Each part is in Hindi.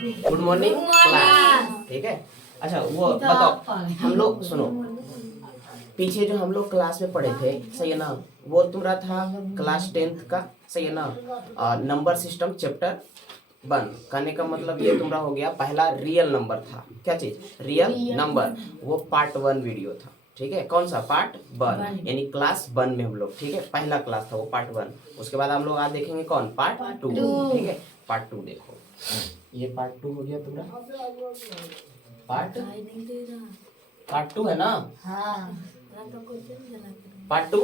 Good morning class. ठीक है, अच्छा वो बताओ, हम लोग सुनो, पीछे जो हम लोग क्लास में पढ़े थे, सही है ना, वो तुम्हारा था क्लास 10th का, सही है ना, नंबर सिस्टम चैप्टर 1। कहने का मतलब ये तुम्हारा हो गया पहला रियल नंबर था। क्या चीज? Real number. वो पार्ट 1 वीडियो था। ठीक है, कौन सा? पार्ट 1, यानी क्लास 1 में हम लोग, ठीक है, पहला क्लास था वो पार्ट 1। उसके बाद हम लोग आज देखेंगे कौन? पार्ट 2। ठीक है, पार्ट 2 देखो, ये पार्ट 2 हो गया तुम्हारा। पार्ट 2 है ना? पार्ट 2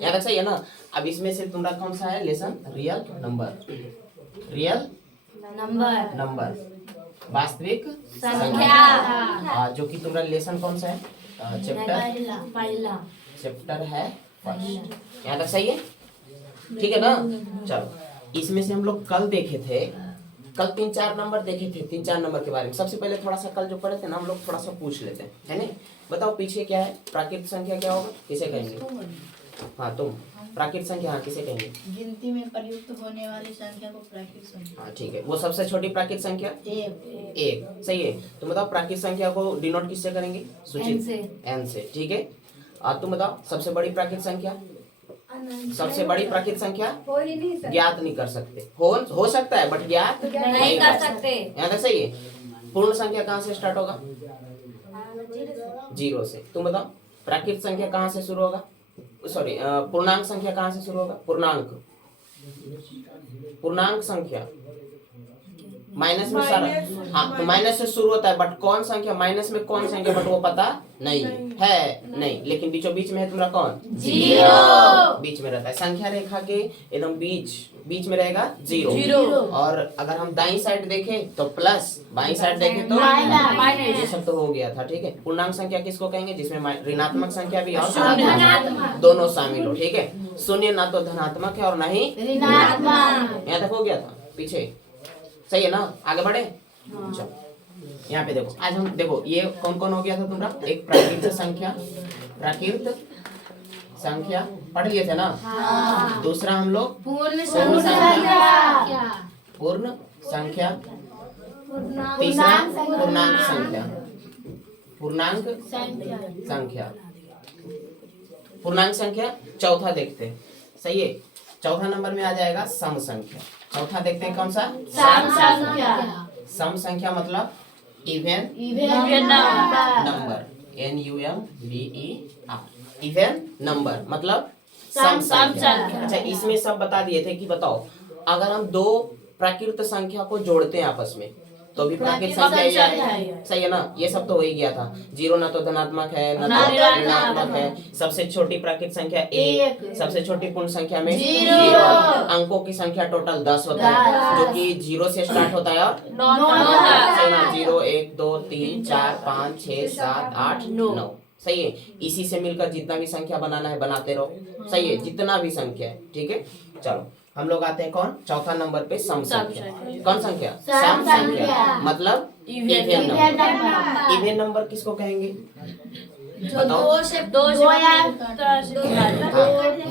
याद रखा है ना। अब इसमें से तुम्हारा कौन सा है lesson? Real number. Real number, वास्तविक संख्या। जो कि तुम्हारा लेसन कौन सा है? चैप्टर है फर्स्ट। याद रखा है, ठीक है ना। चलो, इसमें से हम लोग कल देखे थे, कल 3-4 नंबर देखे थे, 3-4 नंबर के बारे में। सबसे पहले थोड़ा सा कल जो पढ़े थे ना हम लोग, थोड़ा सा पूछ लेते हैं, है नहीं? बताओ पीछे क्या है? प्राकृतिक संख्या क्या होगा? किसे कहेंगे? हाँ तुम, प्राकृतिक संख्या, हाँ किसे कहेंगे? गिनती में प्रयुक्त होने वाली संख्या को प्राकृतिक संख्या। हाँ ठीक है, वो सबसे छोटी प्राकृतिक संख्या एक। सही है। तुम बताओ प्राकृतिक संख्या को डिनोट किससे करेंगे? सूचित एन से। ठीक है, तुम बताओ सबसे बड़ी प्राकृतिक संख्या? सबसे बड़ी प्राकृतिक संख्या ज्ञात नहीं कर सकते। हो सकता है बट ज्ञात नहीं कर सकते। यहाँ तक सही है। पूर्ण संख्या कहाँ से स्टार्ट होगा? 0 से। तुम बताओ प्राकृतिक संख्या कहाँ से शुरू होगा? सॉरी, पूर्णांक संख्या कहाँ से शुरू होगा? पूर्णांक संख्या माइनस में सारा, हाँ तो माइनस से शुरू होता है, बट कौन संख्या माइनस में, कौन संख्या बट वो पता नहीं है। नहीं, लेकिन बीचों बीच में है तुम्हारा कौन? 0 बीच में रहता है। संख्या रेखा के एकदम बीच में रहेगा 0। और अगर हम दाईं साइड देखें तो प्लस, बाईं साइड देखें तो माइनस। ये सब तो हो गया था। ठीक है, पूर्णांक संख्या किसको कहेंगे? जिसमें ऋणात्मक संख्या भी और धनात्मक दोनों शामिल हो। ठीक है, शून्य ना तो धनात्मक है और ना ही ऋणात्मक। यहाँ तक हो गया था पीछे, सही है ना। आगे बढ़े, चलो यहाँ पे देखो, आज हम देखो ये कौन कौन हो गया था तुम्हारा? एक प्राकृतिक संख्या पढ़ लिए थे ना। दूसरा हम लोग पूर्ण संख्या। तीसरा पूर्णांक संख्या। चौथा देखते हैं, सही है, चौथा नंबर में आ जाएगा सम संख्या। चौथा देखते हैं कौन सा? सम संख्या मतलब even number, NUMBER। Even number मतलब सम संख्या। अच्छा, इसमें सब बता दिए थे कि बताओ अगर हम दो प्राकृत संख्या को जोड़ते हैं आपस में तो भी प्राकृत संख्या ही है, सही है ना। ये सब तो हो ही गया था। 0 ना तो धनात्मक है ना तो ऋणात्मक है। सबसे छोटी प्राकृत संख्या 1, सबसे छोटी पूर्ण संख्या में 0। अंकों की संख्या टोटल 10 होता है, जो कि 0 से स्टार्ट होता है और 0, 1, 2, 3, 4, 5, 6, 7, 8, 9। सही है। इसी से मिलकर जितना भी संख्या बनाना है बनाते रहो, सही है, जितना भी संख्या है। ठीक है, चलो हम लोग आते हैं कौन? चौथा नंबर पे सम संख्या। कौन संख्या? सम संख्या मतलब इवन नंबर। इवन नंबर किसको कहेंगे?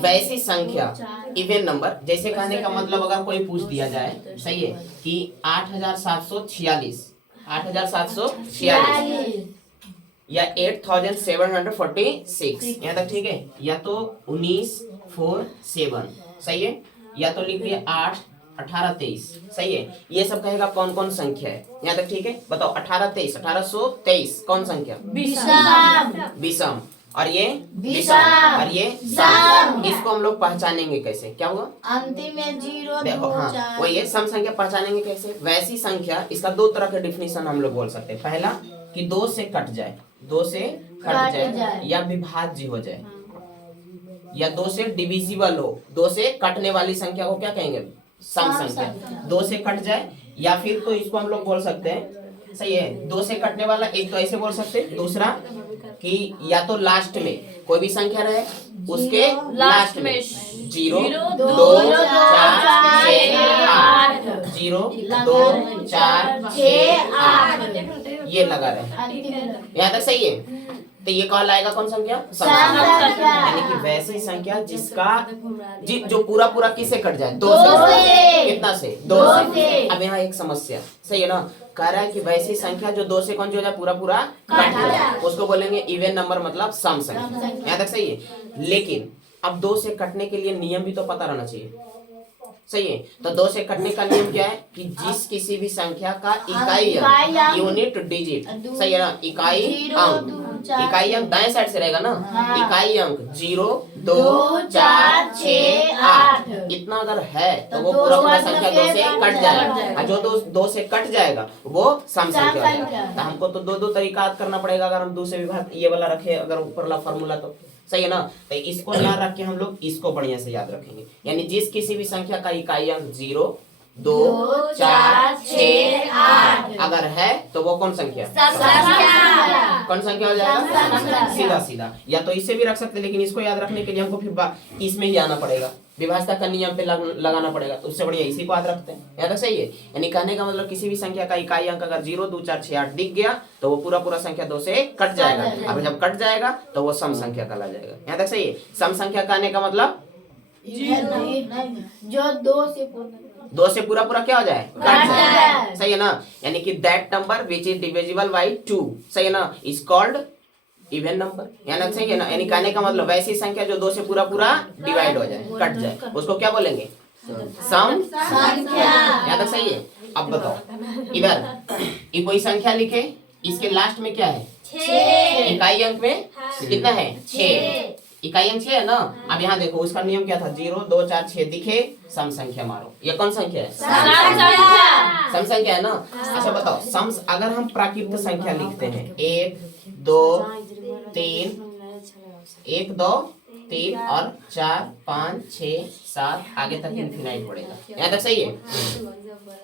वैसी संख्या इवन नंबर, जैसे कहने का मतलब अगर कोई पूछ दिया जाए, सही है, कि 8746 या 8746, यहाँ तक ठीक है, या तो 1947, सही है, या तो लिख दिया 8, 18, 23, सही है। ये सब कहेगा कौन कौन संख्या है, यहाँ तक ठीक है। बताओ 1823, 1823 कौन संख्या? विषम। और ये विषम और ये सम। इसको हम लोग पहचानेंगे कैसे? क्या हुआ? अंतिम में 0, देखो, हाँ वही है, सम संख्या पहचानेंगे कैसे? वैसी संख्या, इसका 2 तरह के डिफिनीशन हम लोग बोल सकते हैं। पहला कि 2 से कट जाए, या विभाज्य हो जाए, या 2 से डिविजिबल हो। 2 से कटने वाली संख्या को क्या कहेंगे? सम संख्या। 2 से कट जाए, या फिर तो इसको हम लोग बोल सकते हैं, सही है, 2 से कटने वाला एक तो ऐसे बोल सकते हैं। दूसरा कि या तो लास्ट में कोई भी संख्या रहे, उसके लास्ट में 0, 2, 4, 6, 8, 0, 2, 4, 6, 8 ये लगा रहे। यहाँ तक सही है। तो ये कहलाएगा कौन संख्या? सम सम संख्या। संख्या। यानी कि वैसी संख्या जिसका जो पूरा पूरा किससे कट जाए? दो दो से। से। कितना से? दो दो से। से। अब यहाँ एक समस्या, सही है ना, कह रहा है कि वैसी संख्या जो दो से कौन हो जाए? पूरा पूरा कट जाए, उसको बोलेंगे इवन नंबर, मतलब सम संख्या। यहाँ तक सही है। लेकिन अब दो से कटने के लिए नियम भी तो पता रहना चाहिए, सही है। तो दो से कटने का नियम क्या है कि जिस किसी भी संख्या का इकाई अंक, यूनिट डिजिट, सही है ना, इकाई अंक, इकाई अंक दाएं साइड से रहेगा ना, हाँ। इकाई अंक 0, 2, 2, 4, 6, 8 8 इतना अगर है तो तो वो दो पूरा पूरा से संख्या दो से कट कट जाएगा, जाएगा। और जो दो से कट जाएगा वो सम संख्या हो जाएगा। संख्या। तो हमको तो दो तरीका याद करना पड़ेगा, अगर हम दो से विभाग ये वाला रखे, अगर ऊपर वाला फॉर्मूला, तो सही है ना। तो इसको ना रख के हम लोग इसको बढ़िया से याद रखेंगे, यानी जिस किसी भी संख्या का इकाई अंक 0, 2, 4, 6, 8 अगर है तो वो कौन संख्या? संख्या। कौन संख्या हो सम जाएगा? संख्या। सीधा सीधा। या तो इसे भी रख सकते हैं, लेकिन इसको याद रखने के लिए हमको फिर इसमें ही आना पड़ेगा, विभाजता का नियम पे लगाना पड़ेगा, तो उससे बढ़िया इसी को याद रखते हैं। याद सही है। यानी कहने का मतलब किसी भी संख्या का इकाई अंक अगर 0, 2, 4, 6, 8 दिख गया तो वो पूरा पूरा संख्या दो से कट जाएगा। अब जब कट जाएगा तो वो सम संख्या कहला जाएगा। यहाँ तक सही है। सम संख्या कहने का मतलब जो दो से पूरा पूरा क्या हो जाए? कट कट जाए, जाए। सही है ना। यानी कि that number which is divisible by 2, सही है ना, इज कॉल्ड इवन नंबर। यानी सही है ना। यानी कहने का मतलब वैसी संख्या जो दो से पूरा पूरा डिवाइड हो जाए, कट जाए, उसको क्या बोलेंगे? सम संख्या। यहाँ तक सही है। अब बताओ, इधर ये कोई संख्या लिखे, इसके लास्ट में क्या है? 6 इकाई अंक में कितना है? 6। इकाई अंक 6 है ना। अब यहाँ देखो उसका नियम क्या था? 0, 2, 4, 6 दिखे, सम संख्या मारो। ये कौन संख्या है? सम संख्या है ना। अच्छा बताओ, सम अगर हम प्राकृत संख्या लिखते हैं 1, 2, 3, 1, 2, 3 और 4, 5, 6, 7 आगे तक इनफिनाइट पड़ेगा। यहाँ तक सही है।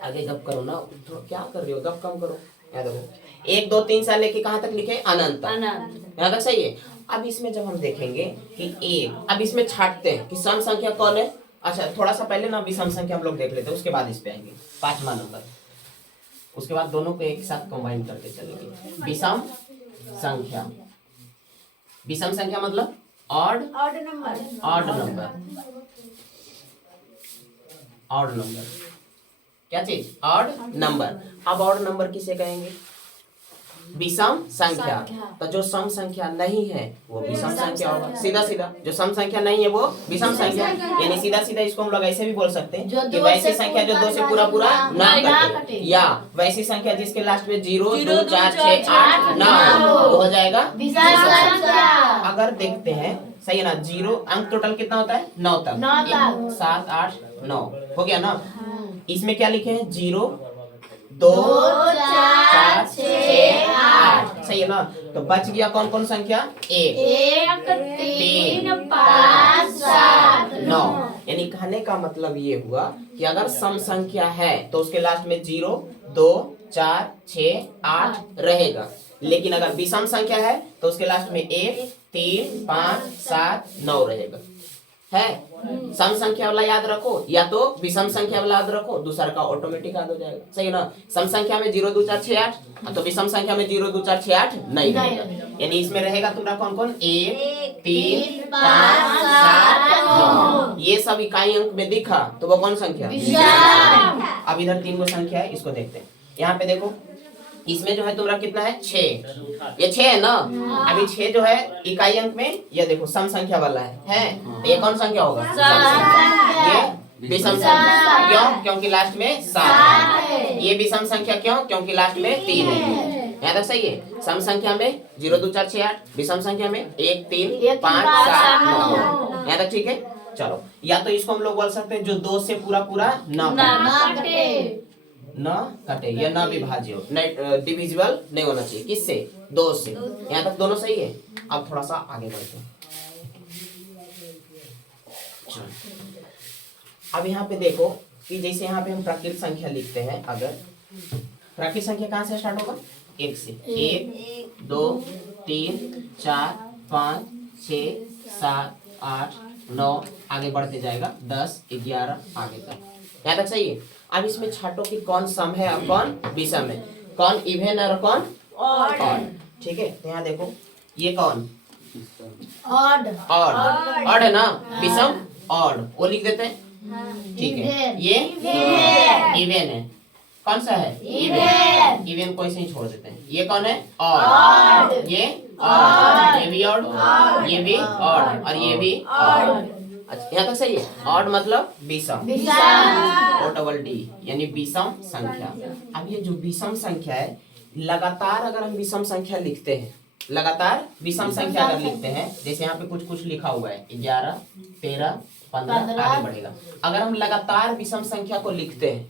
आगे गप करो ना, क्या कर रहे हो, गप कम करो। यहाँ देखो 1, 2, 3 से लेके कहाँ तक लिखे? अनंत तक। यहाँ तक सही है। अब इसमें जब हम देखेंगे कि एक, अब इसमें छाटते हैं कि सम संख्या कौन है। अच्छा थोड़ा सा पहले ना विषम संख्या हम लोग देख लेते हैं, उसके बाद इस पे आएंगे 5वां नंबर, उसके बाद दोनों को एक साथ कंबाइन करके चलेंगे। विषम संख्या, विषम संख्या मतलब ऑड नंबर, ऑड नंबर, क्या चीज? Odd number. अब ऑड नंबर किसे कहेंगे? विषम संख्या। तो जो सम संख्या नहीं है वो विषम संख्या होगा, सीधा सीधा। जो सम संख्या नहीं है वो विषम संख्या, यानी सीधा सीधा इसको हम लोग ऐसे भी बोल सकते हैं कि वैसी संख्या जो दो से पूरा पूरा ना कटे, या वैसी संख्या जिसके लास्ट में 0, 2, 4, 6, 8 ना हो, वो हो जाएगा विषम संख्या। अगर देखते हैं, सही है ना, 0 अंक टोटल कितना होता है? 9 तक। 7, 8, 9 हो गया ना। इसमें क्या लिखे हैं? 0, 2, 4, 6, 8, सही है ना। तो बच गया कौन कौन संख्या? 1, 3, 5, 7, 9। यानी कहने का मतलब ये हुआ कि अगर सम संख्या है तो उसके लास्ट में 0, 2, 4, 6, 8 रहेगा, लेकिन अगर विषम संख्या है तो उसके लास्ट में 1, 3, 5, 7, 9 रहेगा। है सम संख्या वाला याद रखो या तो विषम संख्या वाला याद रखो, दूसरा का ऑटोमेटिक याद हो जाएगा, सही है ना। सम संख्या में 0, 2, 4, 6, 8 तो विषम संख्या में 0, 2, 4, 6, 8 नहीं रहेगा। यानी इसमें रहेगा तुम्हारा कौन कौन? 1, 3, 5, 7, 9। ये सब इकाई अंक में दिखा तो वो कौन संख्या? अब इधर 3 गो संख्या है, इसको देखते हैं। यहाँ पे देखो इसमें जो है तुम्हारा कितना है? 6। ये 6 है ना। अभी 6 जो है इकाई अंक में, ये देखो सम संख्या वाला है तो ये कौन संख्या होगा? ये विषम संख्या। क्यों? क्योंकि लास्ट में 7 है। ये विषम संख्या क्यों? क्योंकि लास्ट में 3 है। यहाँ तक सही है। सम संख्या में 0, 2, 4, 6, 8, विषम संख्या में 1, 3, 5, 7, 9। यहाँ तक ठीक है। चलो, या तो इसको हम लोग बोल सकते हैं जो 2 से पूरा पूरा ना कटे, या ना विभाज्य हो, डिविजिबल नहीं होना चाहिए। किससे? 2 से। यहाँ तक दोनों सही है। अब थोड़ा सा आगे बढ़ते हैं। अब यहाँ पे देखो कि जैसे यहाँ पे हम प्राकृत संख्या लिखते हैं, अगर प्राकृत संख्या कहाँ से स्टार्ट होगा? 1 से। 1, 2, 3, 4, 5, 6, 7, 8, 9 आगे बढ़ते जाएगा 10, 11 आगे तक। यहाँ तक सही है। अब इसमें छाटो कि कौन सम है और कौन विषम है, कौन इवन और कौन ऑड। ठीक है। तो यहाँ देखो ये कौन? Odd odd. ऑड है ना, विषम ऑड, वो लिख देते हैं। ठीक है, ये इवन है। कौन सा है? इवन। इवन को ऐसे ही छोड़ देते हैं। ये कौन है? ऑड। ये ऑड, ये भी ऑड, ये भी ऑड और ये भी ऑड। अच्छा, यहाँ तक सही है। ऑड मतलब विषम, ओ डबल डी, यानी विषम संख्या। अब ये जो विषम संख्या है, लगातार अगर हम विषम संख्या लिखते हैं, लगातार विषम संख्या अगर लिखते हैं, जैसे यहाँ पे कुछ कुछ लिखा हुआ है 11, 13, 15, आगे बढ़ेगा। अगर हम लगातार विषम संख्या को लिखते हैं,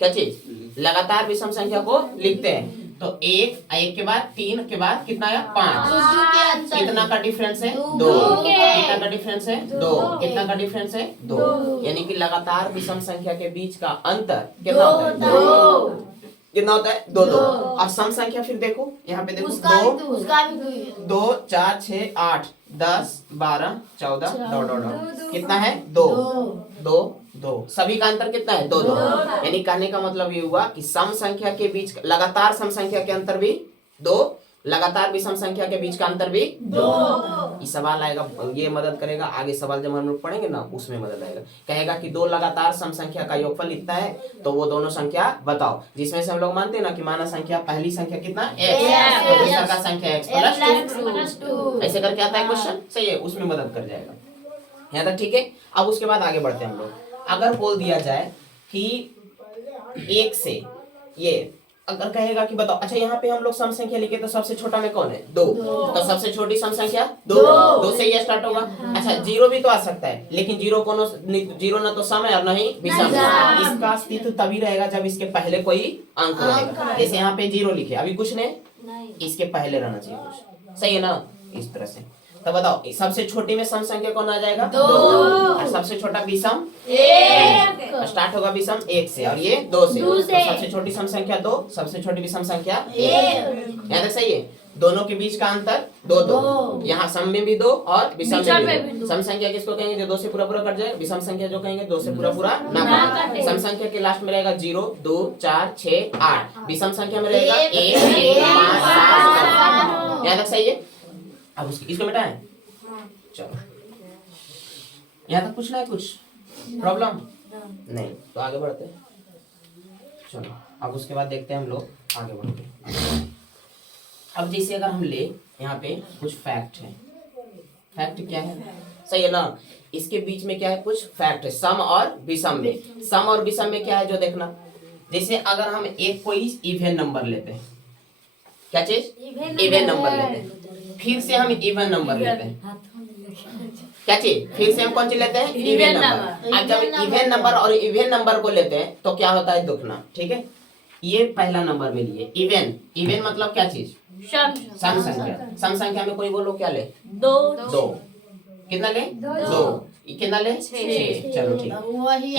क्या चीज? लगातार विषम संख्या को लिखते हैं, तो एक के बाद 3 के बाद कितना आया? 5। कितना का डिफरेंस है? 2। कितना का डिफरेंस है? 2। कितना का डिफरेंस है? 2। यानी कि लगातार विषम संख्या के बीच का अंतर कितना होता है? 2। कितना होता है? 2 2। और सम संख्या फिर देखो, यहाँ पे देखो, 2 4 6 8 10 12 14 डॉट कितना है? 2 2 2। सभी का अंतर कितना है? 2 2। यानी कहने का मतलब ये हुआ कि सम संख्या के बीच, लगातार सम संख्या के अंतर भी 2, लगातार विषम संख्या के बीच का अंतर भी 2। ये सवाल आएगा, ये मदद करेगा आगे सवाल जब हम लोग पढ़ेंगे ना, उसमें मदद आएगा। कहेगा कि 2 लगातार सम संख्या का योगफल इतना है, तो वो दोनों संख्या बताओ, जिसमें से हम लोग मानते हैं ना कि माना संख्या, पहली संख्या कितना? x, तो दूसरा का संख्या x प्लस 2। ऐसे करके आता है क्वेश्चन, सही है, उसमें मदद कर जाएगा। यहाँ तक ठीक है। अब उसके बाद आगे बढ़ते हैं हम लोग। अगर बोल दिया जाए कि 1 से ये, अगर कहेगा कि बताओ, अच्छा यहाँ पे हम लोग सम संख्या लिखे तो सबसे छोटा में कौन है? 2। तो सबसे छोटी सम संख्या 2 से ये स्टार्ट होगा। अच्छा 0 भी तो आ सकता है, लेकिन 0 ना तो सम है और ना ही विषम है। इसका अस्तित्व तभी रहेगा जब इसके पहले कोई अंक रहेगा। जैसे यहाँ पे 0 लिखे, अभी कुछ नहीं, इसके पहले रहना चाहिए कुछ, सही है ना? इस तरह से। तो बताओ सबसे छोटी में सम संख्या कौन आ जाएगा? 2। और सबसे छोटा विषम 1। स्टार्ट होगा विषम 1 से और ये 2 से। तो सबसे छोटी सम संख्या 2, सबसे छोटी विषम संख्या 1। याद है, सही है। दोनों के बीच का अंतर 2 2। यहाँ सम में भी 2 और विषम में भी 2। सम संख्या किसको कहेंगे? जो 2 से पूरा पूरा कट जाए। विषम संख्या जो कहेंगे 2 से पूरा पूरा ना कटे। सम संख्या के लास्ट में रहेगा 0 2 4 6 8। विषम संख्या में रहेगा 1 3 5 7। याद है, सही है। अब इसको मिटाएं। चलो, यहाँ तक पूछना है कुछ प्रॉब्लम? नहीं, तो आगे बढ़ते हैं। चलो, अब उसके बाद देखते हैं हम लोग आगे बढ़ते हैं। अब जैसे अगर हम ले, यहाँ पे कुछ फैक्ट है। फैक्ट क्या है? सही है ना? इसके बीच में क्या है? कुछ फैक्ट है, सम और विषम में। सम और विषम में क्या है जो देखना, जैसे अगर हम एक कोई इवन नंबर लेते हैं, क्या चीज? इवन नंबर लेते हैं, फिर से हम इवन नंबर लेते हैं, क्या चीज? फिर से हम कौन चीज लेते हैं? Even number. अब जब इवन नंबर और इवन नंबर को लेते हैं तो क्या होता है देखना, ठीक है? ये पहला नंबर में लिए इवन। इवन मतलब क्या चीज? सम संख्या। सम संख्या में कोई बोलो क्या ले? 2। कितना ले? 2। कितना ले? 6। चलो ठीक है।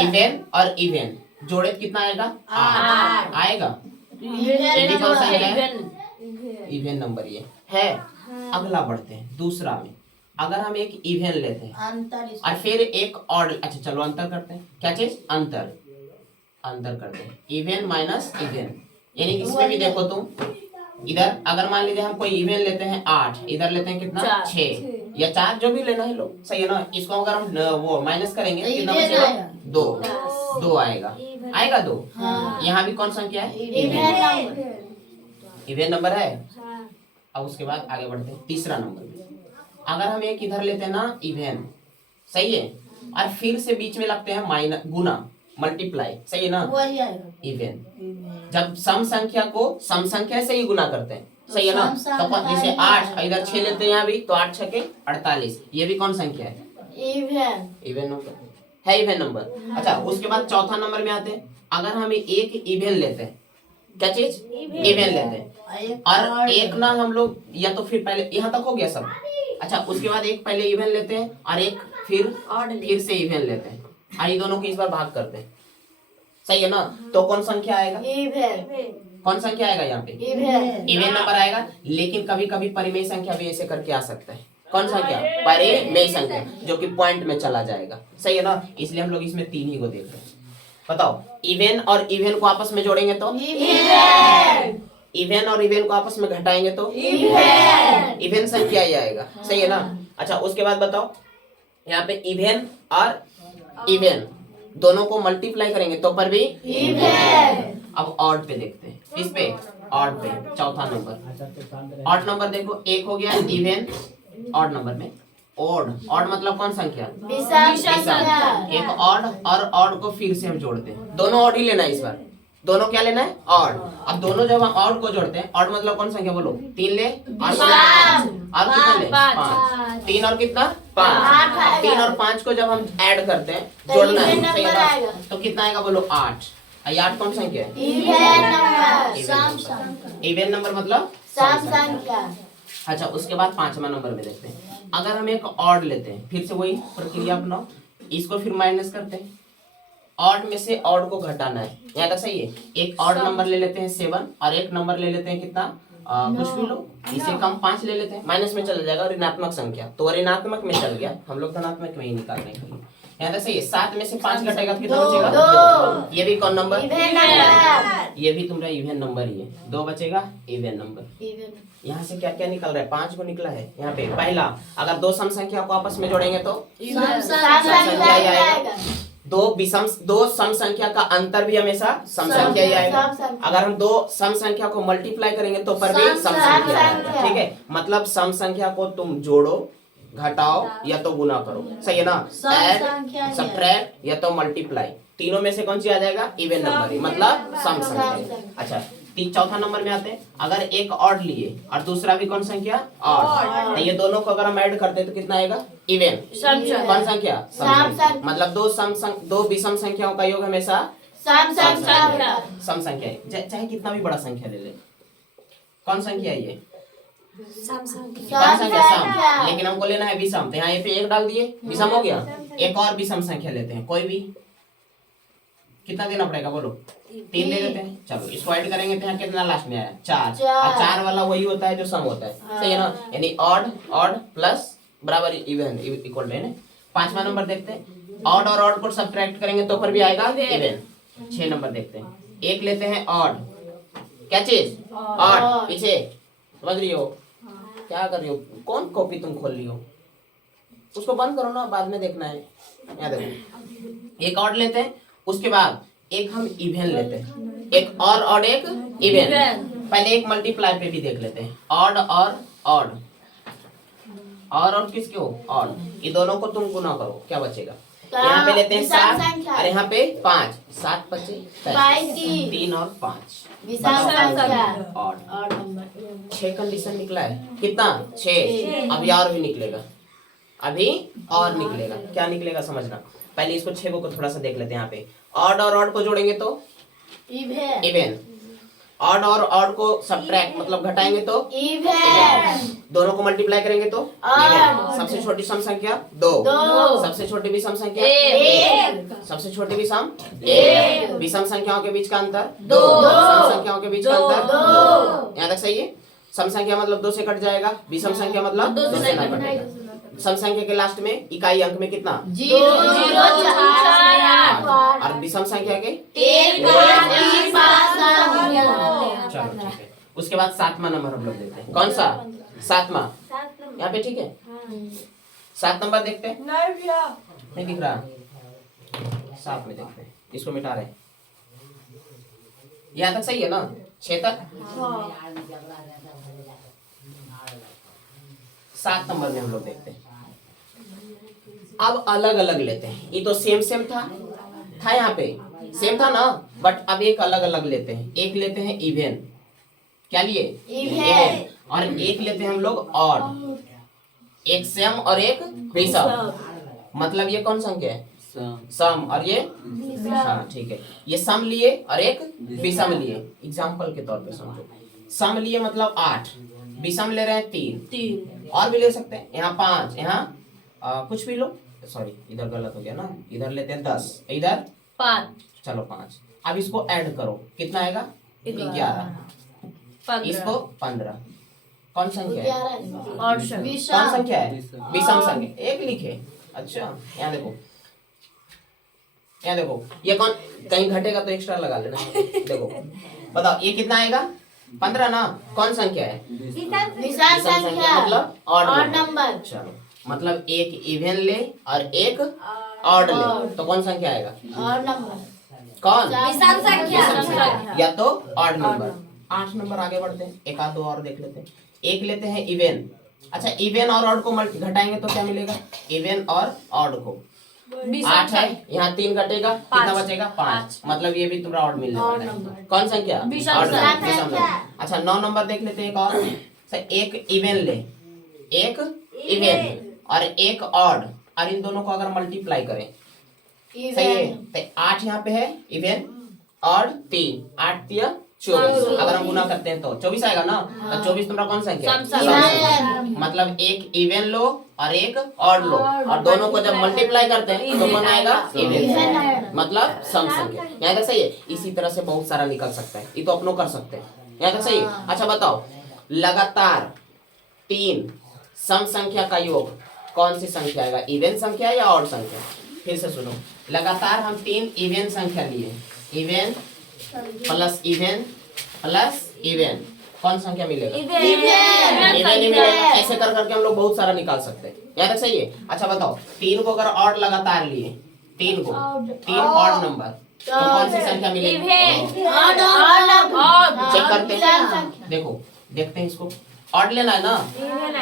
इवन और इवन जोड़े कितना आएगा? 8 आएगा। ये कौन सा है? इवन नंबर ये है। अगला बढ़ते हैं दूसरा में। अगर हम एक इवन लेते हैं और फिर एक ऑड, अच्छा चलो अंतर करते हैं। क्या चीज? अंतर करते हैं। इवन माइनस इवन, यानी इसमें भी देखो तुम, इधर अगर मान लीजिए हम कोई इवन लेते हैं 8, इधर लेते हैं कितना? 6 या 4, जो भी लेना है लो, सही है ना? इसको अगर हम वो माइनस करेंगे कितना बचेगा? 2 आएगा। 2। यहाँ भी कौन संख्या है? इवन नंबर है। अब उसके बाद आगे बढ़ते हैं तीसरा नंबर में। अगर हम एक इधर लेते हैं ना इवन, सही है, और फिर से बीच में लगते हैं माइनस, गुना, मल्टीप्लाई, सही है ना? इवन। जब सम संख्या को सम संख्या से ही गुना करते हैं, सही है ना? तो जैसे 8 इधर 6 लेते हैं यहाँ भी, तो 8 6 48। ये भी कौन संख्या है? इवन नंबर है, इवन नंबर। अच्छा उसके बाद चौथा नंबर में आते हैं। अगर हम एक इवन लेते हैं, क्या चीज? इवन लेते हैं, और एक ना हम लोग, या तो फिर पहले यहाँ तक हो गया सब। अच्छा उसके बाद एक पहले इवन लेते हैं और एक फिर से इवन लेते हैं, और ये दोनों को इस बार भाग करते हैं, सही है ना? तो कौन संख्या आएगा? कौन संख्या आएगा यहाँ पे? इवन नंबर आएगा। लेकिन कभी कभी परिमेय संख्या भी ऐसे करके आ सकता है। कौन संख्या? परिमेय संख्या, जो कि पॉइंट में चला जाएगा, सही है ना? इसलिए हम लोग इसमें 3 ही को देख रहे हैं। बताओ इवन और इवन को आपस में जोड़ेंगे तो इवन और इवन को आपस में घटाएंगे तो इवन संख्या ही आएगा, सही है ना। अच्छा उसके बाद बताओ यहाँ पे इवन और इवन दोनों को मल्टीप्लाई करेंगे तो पर भी इवन। अब ऑड पे देखते हैं, किस पे, ऑड पे, चौथा नंबर। ऑड नंबर देखो, एक हो गया इवन, ऑड नंबर में ऑड, ऑड मतलब कौन संख्या, विषम। एक ऑड और ऑड को फिर से हम जोड़ते हैं, दोनों ऑड ही लेना है इस बार, दोनों क्या लेना है, ऑड। अब दोनों जब हम ऑड को जोड़ते हैं, ऑड मतलब कौन संख्या बोलो, 3 ले और कितना ले, 5, 3 और कितना 5, 3 और 5 को जब हम ऐड करते हैं, जोड़ना है, सही है ना? तो कितना आएगा बोलो 8। 8 कौन संख्या है, इवन नंबर मतलब सम संख्या। अच्छा उसके बाद 5वां नंबर में देखते हैं, अगर हम एक ऑड लेते हैं, फिर से वही प्रक्रिया अपनाओ, इसको फिर माइनस करते हैं, ऑड में से ऑड को घटाना है, यहाँ तक सही है। एक ऑड नंबर ले लेते हैं 7 और एक नंबर ले लेते हैं कितना, कुछ भी लो, इसे कम 5 ले लेते हैं, माइनस में चला जाएगा ऋणात्मक संख्या, तो ऋणात्मक में चल गया, हम लोग धनात्मक में ही निकालने के लिए। यहाँ तक सही है। 7 में से 5 घटेगा तो कितना बचेगा, 2। ये भी कौन नंबर, ये भी तुम्हारा इवन नंबर ही है, 2 बचेगा इवन नंबर। यहाँ से क्या क्या निकल रहा है, 5 को निकला है। यहाँ पे पहला, अगर 2 सम संख्या को आपस में जोड़ेंगे तो सम संख्या ही आएगा। 2 सम संख्या का अंतर भी हमेशा सम संख्या ही आएगा। अगर हम 2 सम संख्या को मल्टीप्लाई करेंगे तो पर भी सम संख्या आएगा, ठीक है। मतलब सम संख्या को तुम जोड़ो, घटाओ या तो गुना करो, सही है ना। ऐड, सब्ट्रैक्ट या तो मल्टीप्लाई, तीनों में से कौन सी आ जाएगा, इवन नंबर, मतलब सम संख्या। अच्छा चौथा नंबर में आते हैं, अगर एक ऑड लिए और दूसरा भी कौन संख्या, ऑड, तो ये दोनों को अगर हम ऐड करते हैं तो कितना आएगा, इवन। कौन संख्या, सम। मतलब 2 विषम संख्याओं का योग हमेशा सम संख्या है, चाहे कितना भी बड़ा संख्या ले ले। कौन संख्या है ये, कौन संख्या, सम। लेकिन हमको लेना है विषम, तो यहाँ ये पे 1 डाल दिए, विषम हो गया। एक और विषम संख्या लेते हैं, कोई भी, कितना देना पड़ेगा बोलो, 3 ले लेते हैं। चलो इसको ऐड करेंगे तो यहाँ कितना लास्ट में आया, 4। और 4 वाला वही होता है जो सम होता है, सही है ना। यानी ऑड प्लस बराबर इवन इक्वल टू है। 5वां नंबर देखते हैं, ऑड और ऑड को सब्ट्रैक्ट करेंगे तो पर भी आएगा इवन। 6 नंबर देखते हैं, एक लेते हैं ऑड, क्या चीज, ऑड, पीछे समझ रही हो, क्या कर रही हो, कौन कॉपी तुम खोल रही हो, उसको बंद करो ना, बाद में देखना है। यहाँ देखो, एक ऑड लेते हैं, उसके बाद एक हम इवन लेते हैं, एक और एक इवन। पहले एक मल्टीप्लाई पे भी देख लेते हैं, ऑड और ऑड, और किसके हो, ऑड, ये दोनों को तुम गुना करो, क्या बचेगा। यहाँ पे लेते हैं 7 और यहाँ पे 5, 7 बचे 3 और 5, ऑड। 6 कंडीशन निकला है, कितना, 6। अभी और भी निकलेगा, अभी और निकलेगा, क्या निकलेगा समझना। पहले इसको 6 को थोड़ा सा देख लेते हैं। यहाँ पे ऑड और ऑड को जोड़ेंगे तो इवन, ऑड और ऑड को सब्ट्रैक्ट मतलब घटाएंगे तो इवन, दोनों को मल्टीप्लाई करेंगे तो इवन। सबसे छोटी सम संख्या 2, सबसे छोटी विषम संख्या 1, सबसे छोटी विषम 1, विषम संख्याओं के बीच का अंतर 2, सम संख्याओं के बीच का अंतर 2। यहाँ तक सही है। सम संख्या मतलब 2 से कट जाएगा, विषम संख्या मतलब 2 से ना कटेगा। सम संख्या के लास्ट में इकाई अंक में कितना, 0, और विषम संख्या के 1, 5। चलो ठीक है। उसके बाद 7वां नंबर हम लोग देखते हैं, कौन सा, 7वां, यहाँ पे ठीक है। 7 नंबर देखते हैं, नहीं दिख रहा, 7 में देखते हैं, इसको मिटा रहे हैं। यहाँ तक सही है ना, 6 तक। 7 नंबर में हम लोग देखते हैं, अब अलग अलग लेते हैं। ये तो सेम था यहाँ पे सेम था ना, बट अब एक अलग अलग लेते हैं। एक लेते हैं इवन, क्या लिए, इवन, और एक लेते हैं हम लोग ऑड, एक सम और एक विषम। मतलब ये कौन संख्या है, सम, और ये, हाँ ठीक है, ये सम लिए और एक विषम लिए। एग्जाम्पल के तौर पे समझो, सम लिए मतलब 8, विषम ले रहे हैं 3, और भी ले सकते हैं, यहाँ 5, यहाँ कुछ भी लो, सॉरी इधर गलत हो गया ना, इधर लेते हैं 10, इधर 5, चलो 5। अब इसको ऐड करो, कितना आएगा, 11, इसको 15। कौन संख्या है, कौन संख्या है, विषम संख्या, एक लिखे। अच्छा यहाँ देखो, ये कौन, कहीं घटेगा तो एक्स्ट्रा लगा लेना। देखो बताओ ये कितना आएगा, 15 ना। कौन संख्या है? विषम संख्या मतलब ऑड और नंबर। नंबर चलो, मतलब एक इवन ले और एक ऑड ले, तो कौन संख्या आएगा? और नंबर कौन? विषम संख्या। विषम संख्या या तो ऑड नंबर। 8 नंबर आगे बढ़ते हैं, एक आध दो और देख लेते हैं। एक लेते हैं इवन। अच्छा, इवन और ऑड को घटाएंगे तो क्या मिलेगा? इवन और ऑड को 8 है, यहाँ 3 घटेगा, कितना बचेगा? 5। मतलब ये भी तुम्हारा ऑड मिलने वाला है। कौन संख्या? ऑड नंबर, विषम संख्या। अच्छा, 9 नंबर देख लेते हैं एक और। एक इवन ले, एक इवन और एक ऑड, और इन दोनों को अगर मल्टीप्लाई करें, सही है, तो 8 यहाँ पे है इवन और 3, 8 तिया 24। अगर हम गुना करते हैं तो 24 आएगा ना। तो 24 तुम्हारा कौन संख्या है? सम संख्या। मतलब एक इवन लो और एक ऑड लो, और दोनों को जब मल्टीप्लाई करते हैं तो कौन आएगा? इवन, मतलब सम संख्या। यहाँ तक सही है। इसी तरह से बहुत सारा निकल सकता है, ये तो अपनों कर सकते हैं। यहाँ तक सही है। अच्छा बताओ, लगातार 3 सम संख्या का योग कौन सी संख्या आएगा? इवन संख्या या ऑड संख्या? फिर से सुनो, लगातार हम 3 इवन संख्या लिए, even plus even plus even, कौन संख्या मिलेगा? इवन ही मिलेगा। ऐसे कर करके हम लोग बहुत सारा निकाल सकते हैं। यहाँ तक सही है। अच्छा बताओ, 3 को अगर ऑड लगातार लिए, 3 को 3 ऑड नंबर, तो कौन सी संख्या मिलेगी? चेक करते हैं, देखो देखते हैं इसको। ऑड लेना है ना।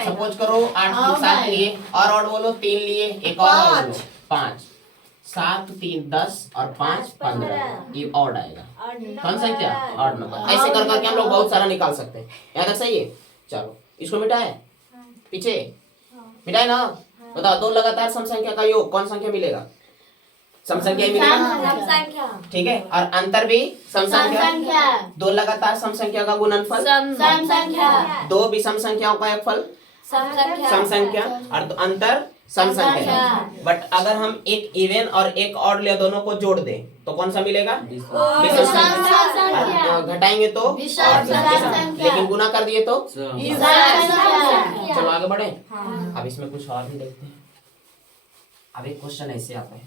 सपोज करो 8 7 लिए और ऑड बोलो 3 लिए, एक और बोलो 5, 7 3 10 और 5 15, ये ऑड आएगा। कौन संख्या? Odd number. ऐसे कर करके हम लोग बहुत सारा निकाल सकते हैं। यहाँ तक सही है। चलो, इसको मिटाए, पीछे मिटाए ना। बताओ, 2 लगातार सम संख्या का योग कौन संख्या मिलेगा? सम संख्या ही मिलेगा, ठीक है। और अंतर भी सम संख्या। 2 लगातार सम संख्या का गुणनफल सम संख्या। 2 विषम संख्याओं का योगफल सम संख्या, और अंतर सम संख्या। बट अगर हम एक इवन और एक ऑड ले, दोनों को जोड़ दें तो कौन सा मिलेगा? विषम संख्या। घटाएंगे तो ऑड संख्या, लेकिन गुना कर दिए तो चलो आगे बढ़े। अब इसमें कुछ और भी देखते हैं। अब एक क्वेश्चन ऐसे आता है,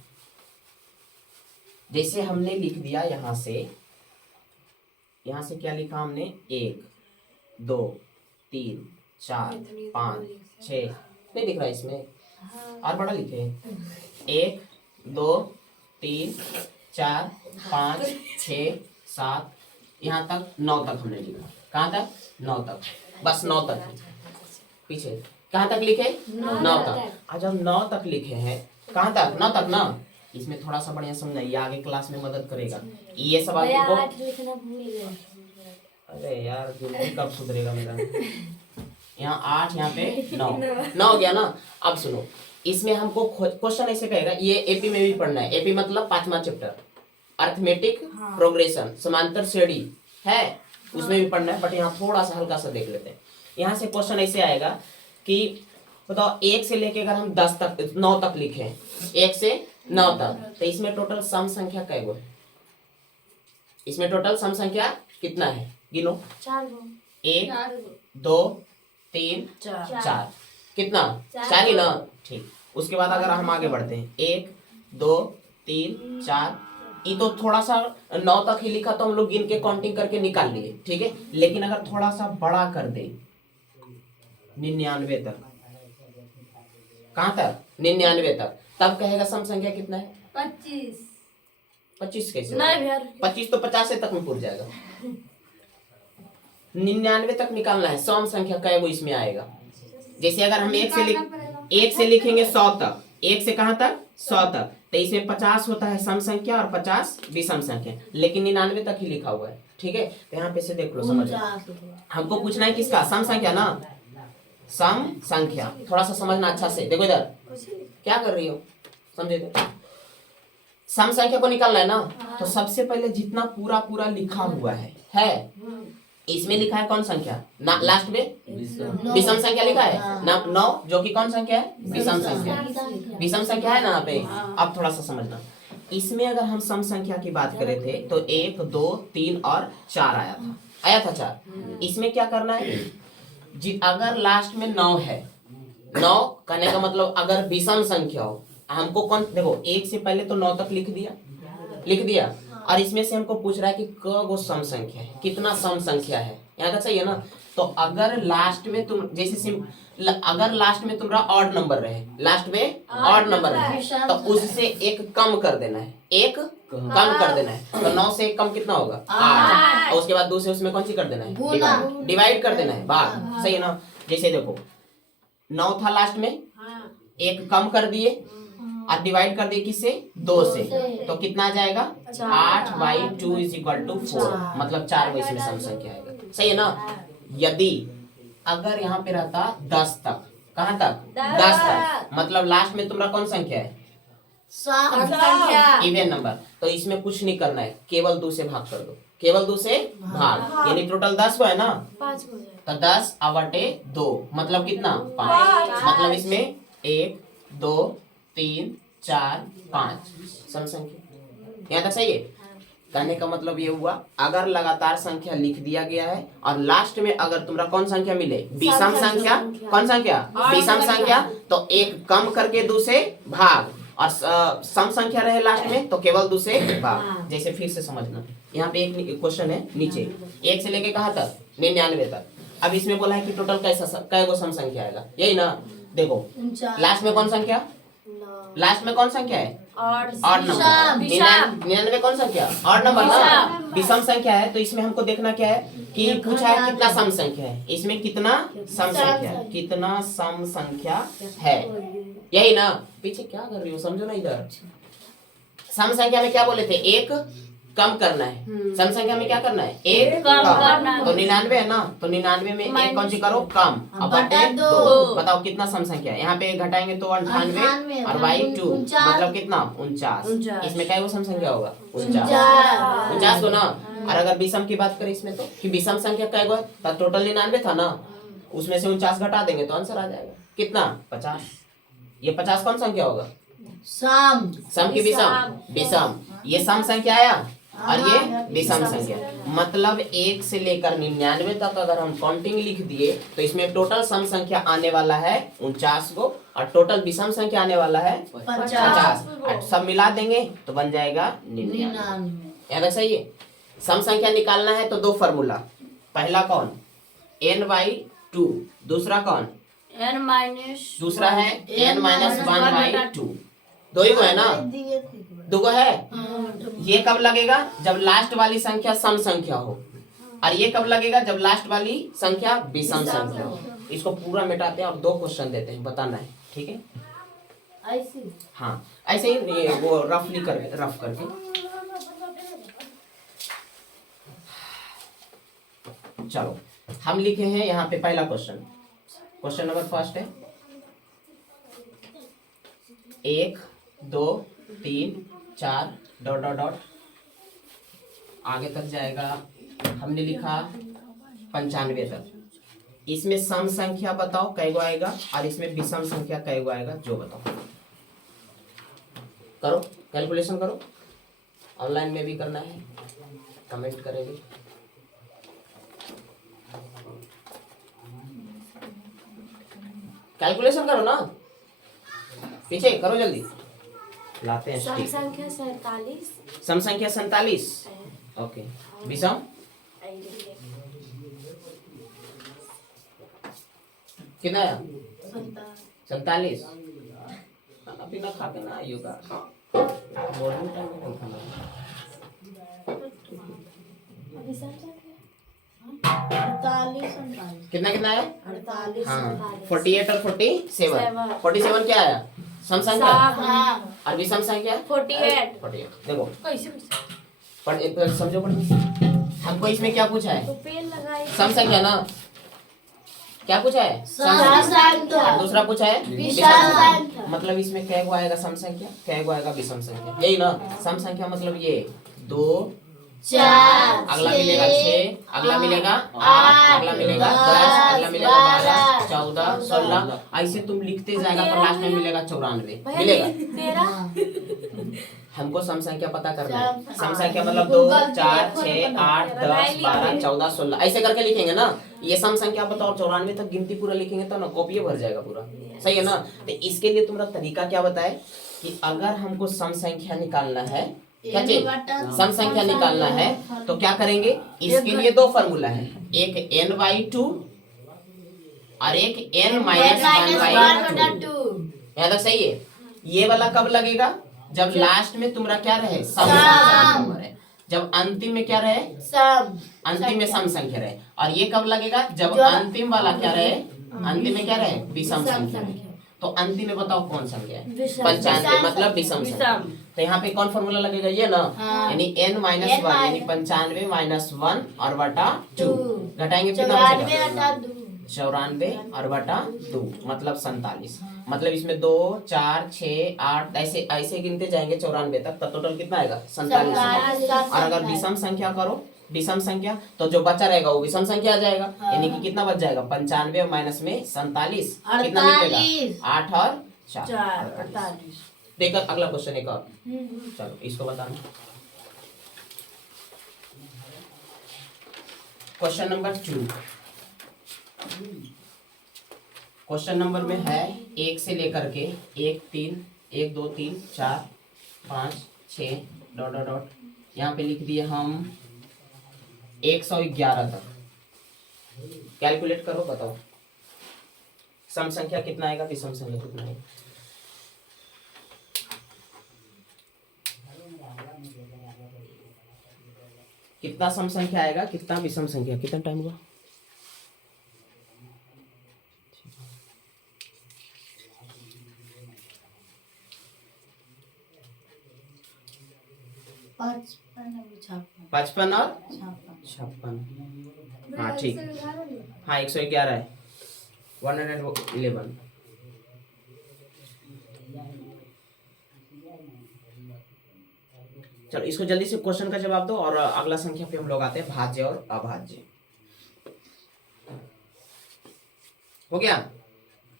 जैसे हमने लिख दिया यहाँ से क्या लिखा हमने? 1 2 3 4 5 6, नहीं दिख रहा इसमें, और बड़ा लिखे 1 2 3 4 5 6 7, यहाँ तक 9 तक हमने लिखा। कहाँ तक? 9 तक, बस 9 तक। पीछे कहाँ तक लिखे? 9 तक। आज जब 9 तक लिखे हैं, कहाँ तक? 9 तक ना। इसमें थोड़ा सा बढ़िया समझाइए, आगे क्लास में मदद करेगा। ये सब आपको, अरे यार गिनती कब सुधरेगा मेरा। यहाँ 8, यहाँ पे 9 हो गया ना। अब सुनो, इसमें हमको क्वेश्चन ऐसे कहेगा, ये एपी में भी पढ़ना है। एपी मतलब 5वां चैप्टर, अरिथमेटिक प्रोग्रेशन, समांतर श्रेणी है, उसमें भी पढ़ना है। बट यहाँ थोड़ा सा हल्का सा देख लेते हैं। यहाँ से क्वेश्चन ऐसे आएगा कि बताओ, 1 से लेके अगर हम 10 तक 9 तक लिखे, 1 से 9 तक, तो इसमें टोटल सम संख्या कै गो है? इसमें टोटल सम संख्या कितना है? गिनो। 1 2 3 4, कितना? 4 ही ना। ठीक। उसके बाद अगर हम आगे बढ़ते हैं, 1 2 3 4, ये तो थोड़ा सा 9 तक ही लिखा तो हम लोग गिन के काउंटिंग करके निकाल लिए, ठीक है। लेकिन अगर थोड़ा सा बड़ा कर दे, 99 तक, कहाँ तक? 99 तक, तब कहेगा सम संख्या कितना है? 25 कैसे? 25 तो 50 तक में पूछ जाएगा। 99 तक निकालना है, सम संख्या कै गो इसमें आएगा। जैसे अगर हम 1 से लिखेंगे 100 तक, 1 से कहाँ तक? 100 तक, तो इसमें 50 होता है सम संख्या और 50 विषम संख्या, लेकिन 99 तक ही लिखा हुआ है, ठीक है। तो यहाँ पे से देख लो, समझ हमको पूछना है किसका? सम संख्या ना, सम संख्या। थोड़ा सा समझना अच्छा से, देखो इधर क्या कर रही हो, समझे तो? सम संख्या को निकालना है ना, तो सबसे पहले जितना पूरा पूरा लिखा हुआ है इसमें लिखा है कौन संख्या? ना लास्ट में विषम संख्या लिखा है ना, 9, जो कि कौन संख्या है? विषम संख्या। विषम संख्या है ना यहाँ पे। अब थोड़ा सा समझना, इसमें अगर हम सम संख्या की बात करे थे तो 1 2 3 और 4 आया था 4। इसमें क्या करना है, अगर लास्ट में 9 है, 9 कहने का मतलब अगर विषम संख्या हो, हमको कौन, देखो 1 से पहले तो 9 तक लिख दिया, और इसमें से हमको पूछ रहा है कि क गो सम संख्या है, कितना सम संख्या है, यहाँ तक सही है ना। तो अगर लास्ट में तुम जैसे अगर लास्ट में तुम्हारा ऑड नंबर रहे, लास्ट में ऑड नंबर रहे, तो उससे एक कम कर देना है, एक कम कर देना है। तो 9 से एक कम कितना होगा 8, और उसके बाद 2 से उसमें कौन सी कर देना है, डिवाइड कर देना है, भाग, सही है ना। जैसे देखो 9 था लास्ट में, एक कम कर दिए और डिवाइड कर दिए किससे, 2 से, तो कितना आ जाएगा 8/2 = 4, मतलब 4 इसमें सम संख्या आएगा, सही है ना। यदि अगर यहाँ पे रहता 10 तक, कहाँ तक 10 तक, मतलब लास्ट में तुम्हारा कौन संख्या है, इवन नंबर, तो इसमें कुछ नहीं करना है, केवल 2 से भाग कर दो, केवल 2 से भाग, यानी टोटल 10 को है ना, तो 10/2 मतलब कितना 5, मतलब इसमें 1 2 3 4 5 सम संख्या, यहाँ तक सही है। कहने का मतलब ये हुआ, अगर लगातार संख्या लिख दिया गया है और लास्ट में अगर तुम्हारा कौन संख्या मिले, विषम संख्या, कौन संख्या, विषम संख्या, तो एक कम करके 2 से भाग, और सम संख्या रहे लास्ट में तो केवल 2 से भाग। जैसे फिर से समझना, यहाँ पे एक क्वेश्चन है नीचे, 1 से लेके कहाँ तक 99 तक। अब इसमें बोला है कि टोटल कै गो सम संख्या आएगा, यही ना। देखो लास्ट में कौन संख्या, लास्ट में कौन संख्या है, ऑड नंबर, 99 कौन संख्या, ऑड नंबर ना, विषम संख्या है। तो इसमें हमको देखना क्या है कि पूछा है कितना सम संख्या है, इसमें कितना सम संख्या, कितना सम संख्या है, यही ना। पीछे क्या कर रही हो, समझो ना। इधर सम संख्या में क्या बोले थे, एक कम करना है, सम संख्या में क्या करना है, एक कम। तो 99 है ना, तो 99 में एक कौन सी करो, कम, अब बटे 2, बताओ कितना सम संख्या है। यहाँ पे घटाएंगे तो 98 और बाई 2 मतलब कितना 49, इसमें क्या वो सम संख्या होगा 49 को ना। और अगर विषम की बात करें इसमें तो कि विषम संख्या क्या होगा, तो टोटल 99 था ना, उसमें से 49 घटा देंगे तो आंसर आ जाएगा कितना 50। ये 50 कौन संख्या होगा, सम की विषम, विषम, ये सम संख्या आया और ये विषम संख्या। मतलब 1 से लेकर 99 तक अगर हम काउंटिंग लिख दिए तो इसमें टोटल सम संख्या आने वाला है 49 को और टोटल विषम संख्या आने वाला है 50। सब मिला देंगे तो बन जाएगा 99। याद सही है। सम संख्या निकालना है तो 2 फार्मूला, पहला कौन n/2, दूसरा कौन दूसरा है n-1/2, 2 ही को है ना, 2 को है। ये कब लगेगा, जब लास्ट वाली संख्या सम संख्या हो, और ये कब लगेगा, जब लास्ट वाली संख्या विषम संख्या हो। इसको पूरा मिटाते हैं और 2 क्वेश्चन देते हैं, बताना है, ठीक है। हाँ ऐसे ही वो रफ करके चलो हम लिखे हैं यहाँ पे पहला क्वेश्चन नंबर फर्स्ट है 1 2 3 4 ... आगे तक जाएगा। हमने लिखा 95 तक। इसमें सम संख्या बताओ कै गो आएगा और इसमें विषम संख्या कै गो आएगा, जो बताओ। करो कैलकुलेशन करो, ऑनलाइन में भी करना है, कमेंट करेंगे। कैलकुलेशन करो ना, पीछे करो जल्दी, लाते हैं। सम संख्या 47, सम संख्या 47, ओके। विषम कितना आया 47। अभी ना खा के ना आइएगा, मॉर्निंग टाइम में नहीं खाना। कितना है 48। हाँ 48 और 47। 47 क्या आया सम संख्या और विषम संख्या 48। देखो पर समझो पढ़िए, हमको इसमें क्या पूछा है, सम संख्या ना, क्या पूछा है और दूसरा पूछा है विषम संख्या। मतलब इसमें क्या गो आएगा सम संख्या, क्या गो आएगा विषम संख्या, यही ना। सम संख्या मतलब ये 2 4, अगला मिलेगा 6, अगला मिलेगा 8, अगला मिलेगा 10, अगला मिलेगा 12, 14, 16, ऐसे तुम लिखते जाएगा पर लास्ट में मिलेगा 94 मिलेगा। हमको सम संख्या पता करना है। सम संख्या मतलब 2 4 6 8 10 12 14 16 ऐसे करके लिखेंगे ना। ये सम संख्या बताओ 94 तक गिनती पूरा लिखेंगे तो ना कॉपी भर जाएगा पूरा, सही है ना। तो इसके लिए तुम्हारा तरीका क्या बताए कि अगर हमको सम संख्या निकालना है क्या n चीज बटा सम संख्या निकालना है तो क्या करेंगे, इसके लिए दो फॉर्मूला है, एक n/2 और एक n-1/2। यहाँ तक सही है। ये वाला कब लगेगा, जब लास्ट में तुम्हारा क्या रहे, सम संख्या नंबर है, जब अंतिम में क्या रहे, अंतिम में सम संख्या रहे। और ये कब लगेगा, जब अंतिम वाला क्या रहे, अंतिम में क्या रहे, विषम संख्या रहे। तो अंतिम में बताओ कौन संख्या है, 95, मतलब विषम संख्या। तो यहाँ पे कौन फॉर्मूला लगेगा, ये ना, यानी n-1 यानी 95 - 1 और बटा 2 घटाएंगे कितना बचेगा, 94 और बटा 2 मतलब 47। मतलब इसमें 2 4 6 8 ऐसे ऐसे गिनते जाएंगे 94 तक, तब टोटल कितना आएगा, 47। और अगर विषम संख्या करो, विषम संख्या, तो जो बचा रहेगा वो विषम संख्या आ जाएगा। यानी कि कितना बच जाएगा, 95 माइनस में 47 कितना निकलेगा, 8 और 4 48। देखो अगला क्वेश्चन एक और, चलो इसको बताना। Question number 2। क्वेश्चन नंबर में है 1 से लेकर के 1 3 1 2 3 4 5 6 डॉट डॉट डॉट, यहाँ पे लिख दिए हम 111 तक। कैलकुलेट करो, बताओ सम संख्या कितना आएगा, विषम संख्या कितना आएगा। कितना सम संख्या आएगा, कितना विषम संख्या, कितना टाइम हुआ, पचपन और 56। हाँ ठीक, हाँ 111 है, 111। चलो इसको जल्दी से क्वेश्चन का जवाब दो और अगला संख्या पे हम लोग आते हैं, भाज्य और अभाज्य। हो गया,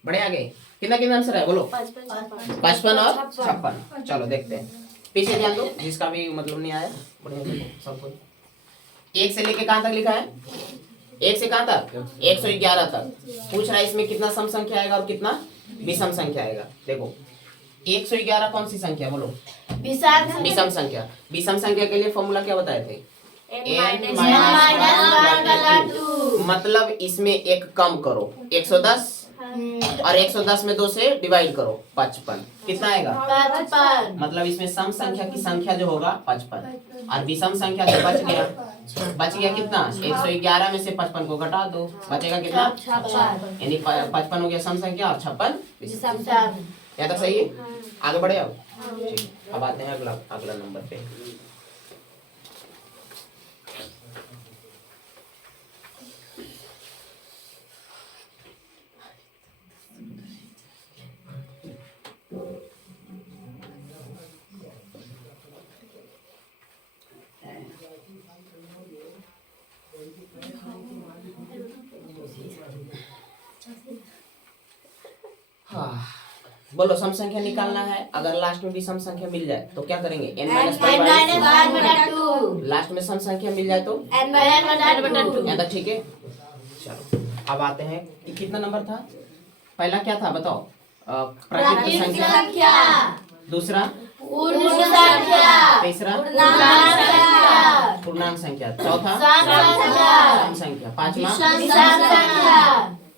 बड़े आगे कितना कितना आंसर है, बोलो 55 और 56। चलो देखते हैं, पीछे ध्यान दो, जिसका भी मतलब नहीं आया बढ़िया देखो सब कुछ। 1 से लेके कहां तक लिखा है, 1 से कहां तक, 111 तक। पूछ रहा है इसमें कितना सम संख्या आएगा और कितना विषम संख्या आएगा। देखो 111 कौन सी संख्या, बोलो विषम संख्या। विषम संख्या के लिए फॉर्मूला क्या बताए थे, n - मतलब इसमें एक कम करो, 110 और 110 में 2 से डिवाइड करो, 55 कितना आएगा, 55। मतलब इसमें सम संख्या की संख्या जो होगा 55 और विषम संख्या जो बच गया कितना, 111 में से 55 को घटा दो, बचेगा कितना, 56। यानी 55 हो गया सम संख्या और 56 यहाँ तक सही है। आगे बढ़े अब, ठीक, अब आते हैं अगला नंबर पे। हाँ बोलो, सम संख्या निकालना है, अगर लास्ट में भी सम संख्या मिल जाए तो क्या करेंगे, n-1/2। लास्ट में सम संख्या मिल जाए तो n/2। यहाँ तक ठीक है। चलो अब आते हैं, कितना नंबर था, पहला क्या था बताओ, प्राकृतिक संख्या, दूसरा तीसरा पूर्णांक संख्या, चौथा सम संख्या, पांचवा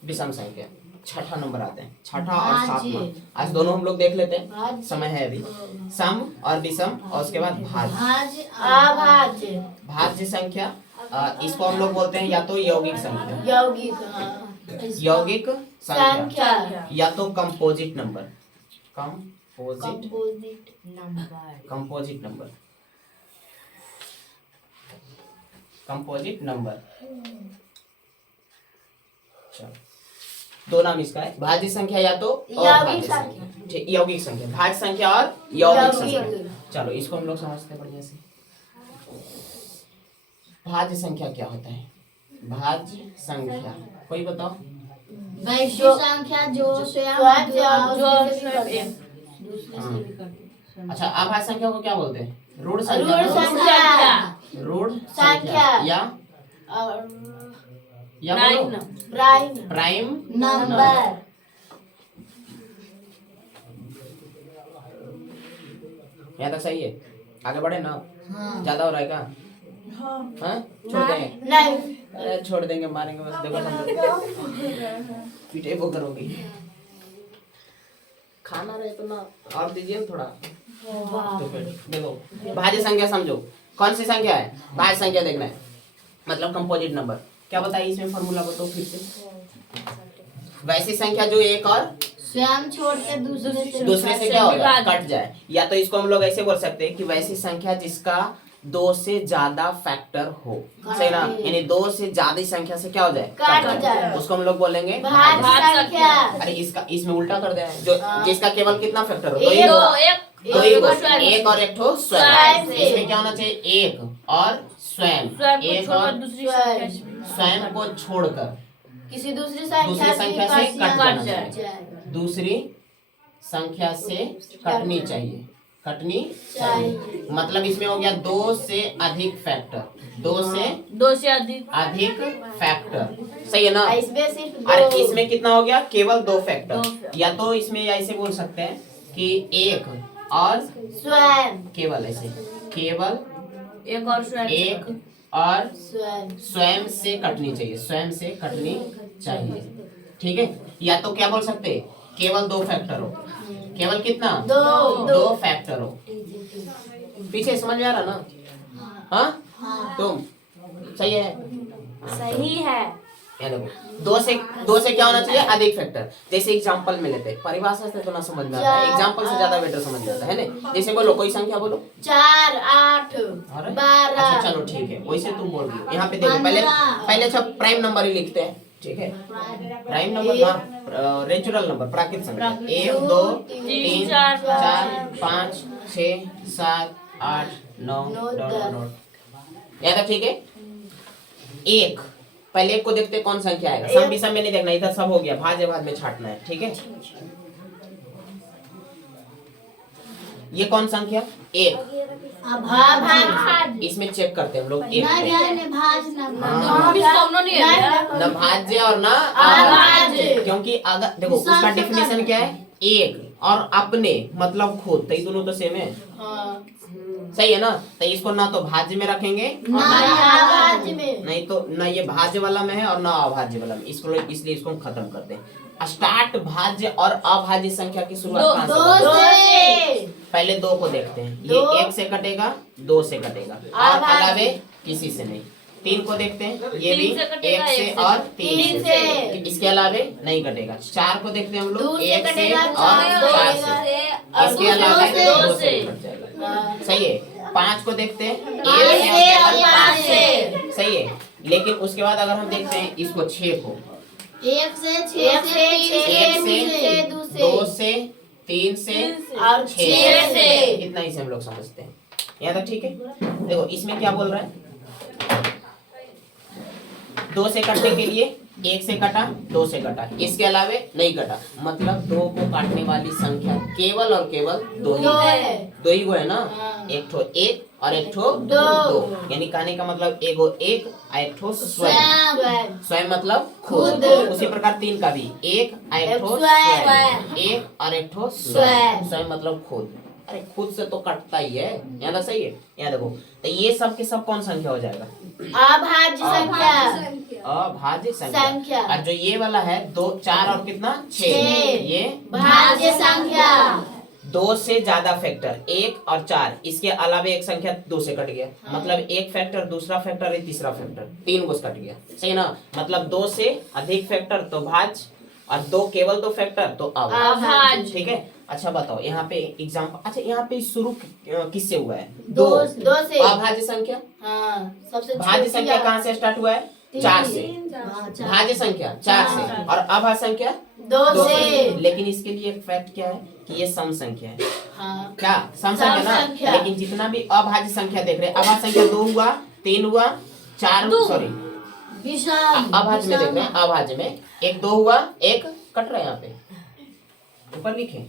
विषम संख्या, छठा नंबर आते हैं, छठा और सातवां। आज दोनों हम लोग देख लेते हैं, समय है अभी। सम और विषम और उसके बाद भाज्य। भाज्य संख्या, इसको हम लोग बोलते हैं या तो यौगिक संख्या, यौगिक संख्या या तो कंपोजिट नंबर, कंपोजिट नंबर। चलो दो नाम इसका है, भाज्य संख्या या तो यौगिक संख्या, यौगिक संख्या, भाज्य संख्या और यौगिक संख्या। चलो इसको हम लोग समझते हैं बढ़िया से। भाज्य संख्या क्या होता है, भाज्य संख्या कोई बताओ, संख्या जो अच्छा अभाज्य संख्या को क्या बोलते हैं, ऋण संख्या, ऋण संख्या या बोलो प्राइम नंबर। यहाँ तक सही है। आगे बढ़े ना, हाँ ज्यादा हो रहा है क्या? हाँ छोड़ देंगे? नहीं अरे छोड़ देंगे, मारेंगे बस, देखो ना पीटे वो करोगी। खाना रहे तो ना और दीजिए ना थोड़ा। तो फिर देखो भाज्य संख्या समझो, कौन सी संख्या है? भाज्य संख्या देखना है, मतलब कंपोजिट नंबर। क्या बताइए इसमें फॉर्मूला बताओ फिर से। वैसी संख्या जो एक और स्वयं छोड़ के दूसरे से क्या हो जाए, कट जाए। या तो इसको हम लोग ऐसे बोल सकते हैं कि वैसी संख्या जिसका 2 से ज्यादा फैक्टर हो, सही ना, यानी 2 से ज्यादा संख्या से क्या हो जाए, कट जाए, उसको हम लोग बोलेंगे भाज्य संख्या। अरे इसका इसमें उल्टा कर दिया है, जो जिसका केवल कितना फैक्टर हो, एक एक और एक ठो स्वयं। इसमें क्या होना चाहिए, एक और स्वयं, एक और स्वयं को छोड़कर किसी दूसरी दूसरी संख्या से कट जाना जाए। चाहिए, दूसरी संख्या से कटनी चाहिए, कटनी चाहिए। मतलब इसमें हो गया 2 से अधिक फैक्टर, 2 से अधिक फैक्टर, सही है ना। इसमें सिर्फ अरे दो। इसमें कितना हो गया, केवल 2 फैक्टर। या तो इसमें ऐसे बोल सकते हैं कि एक और स्वयं, केवल, ऐसे केवल एक और स्वयं एक और स्वयं स्वयं से कटनी चाहिए, स्वयं से कटनी चाहिए, ठीक है। या तो क्या बोल सकते हैं, केवल 2 फैक्टर हो, केवल कितना, दो फैक्टर हो। पीछे समझ में आ रहा ना? हाँ तुम सही है, सही है। ये देखो 2 से क्या होना चाहिए, अधिक फैक्टर। जैसे एग्जांपल में लेते हैं, परिभाषा से तो ना समझ में आता है, एग्जांपल से ज्यादा बेटर समझ में आता है ना। जैसे बोलो कोई संख्या बोलो, 4 8 अरे 12। अच्छा चलो ठीक है, वैसे तुम बोल रही हो। यहाँ पे देखो पहले अच्छा प्राइम नंबर ही लिखते हैं, ठीक है। प्राइम नंबर, नेचुरल नंबर, प्राकृतिक संख्या 1 2 3 4 5 6 7 8 9 या तो ठीक है। एक पहले एक को देखते हैं कौन संख्या आएगा, सम विषम में नहीं देखना, इधर सब हो गया, भाज्य भाज्य में छाटना है, ठीक है। ये कौन संख्या, एक, इसमें चेक करते हैं हम लोग एक न भाज्य और न अभाज्य, क्योंकि अगर देखो उसका डेफिनेशन क्या है, एक और अपने मतलब खुद, तो ये दोनों तो सेम है, सही है ना। तो इसको ना तो भाज्य में रखेंगे नहीं तो ना ये भाज्य वाला में है और ना अभाज्य वाला में, इसको इसलिए इसको हम खत्म करते हैं। स्टार्ट भाज्य और अभाज्य संख्या की शुरुआत कहाँ से होती है? पहले 2 को देखते हैं, ये 1 से कटेगा, 2 से कटेगा, और अलावे किसी से नहीं। 3 को देखते हैं, ये भी 1 से और 3 से, इसके अलावे नहीं कटेगा। 4 को देखते हैं हम लोग, 1 से और 4 से, इसके अलावे 2 से कट जाएगा, सही है। 5 को देखते हैं, 1 से और 5 से, सही है। लेकिन उसके बाद अगर हम देखते हैं इसको 6 को, 1 से 2 से 3 से और 6 से, इतना ही से हम लोग समझते हैं, यहाँ तक ठीक है। देखो इसमें क्या बोल रहा है, 2 से कटने के लिए 1 से कटा, 2 से कटा, इसके अलावे नहीं कटा, मतलब 2 को काटने वाली संख्या केवल और केवल 2 ही गो है ना। एक ठो 1 और एक ठो 2, यानी कहने का मतलब एगो 1 और एक ठो स्वयं, स्वयं मतलब खुद। उसी प्रकार 3 का भी 1 और एक ठो स्वयं, 1 और एक ठो स्वयं, स्वयं मतलब खुद। अरे खुद से तो कटता ही है, यहाँ तक सही है। यहाँ देखो तो ये सब के सब कौन संख्या हो जाएगा, अभाज्य संख्या। और जो ये वाला है 2 4 और कितना 6, ये भाज्य संख्या। 2 से ज्यादा फैक्टर 1 और 4, इसके अलावे एक संख्या 2 से कट गया, मतलब एक फैक्टर, दूसरा फैक्टर, तीसरा फैक्टर, 3 को कट गया, सही ना। मतलब 2 से अधिक फैक्टर तो भाज्य और 2 केवल 2 फैक्टर तो अभाज्य, ठीक है। अच्छा बताओ यहाँ पे एग्जाम्पल, अच्छा यहाँ पे शुरू किससे हुआ है, 2 से। अभाज्य संख्या, सबसे भाज्य संख्या कहाँ से स्टार्ट हुआ है, 4 से। भाज्य संख्या 4 से और अभाज्य संख्या 2 से। लेकिन इसके लिए एक फैक्ट क्या है कि ये सम संख्या है, क्या सम संख्या ना। लेकिन जितना भी अभाज्य संख्या देख रहे हैं, अभाज्य संख्या 2 हुआ, 3 हुआ, 4, सॉरी अभाज्य में देख रहे हैं, अभाज्य में 1 2 हुआ, 1 कट रहा है, यहाँ पे ऊपर लिखे,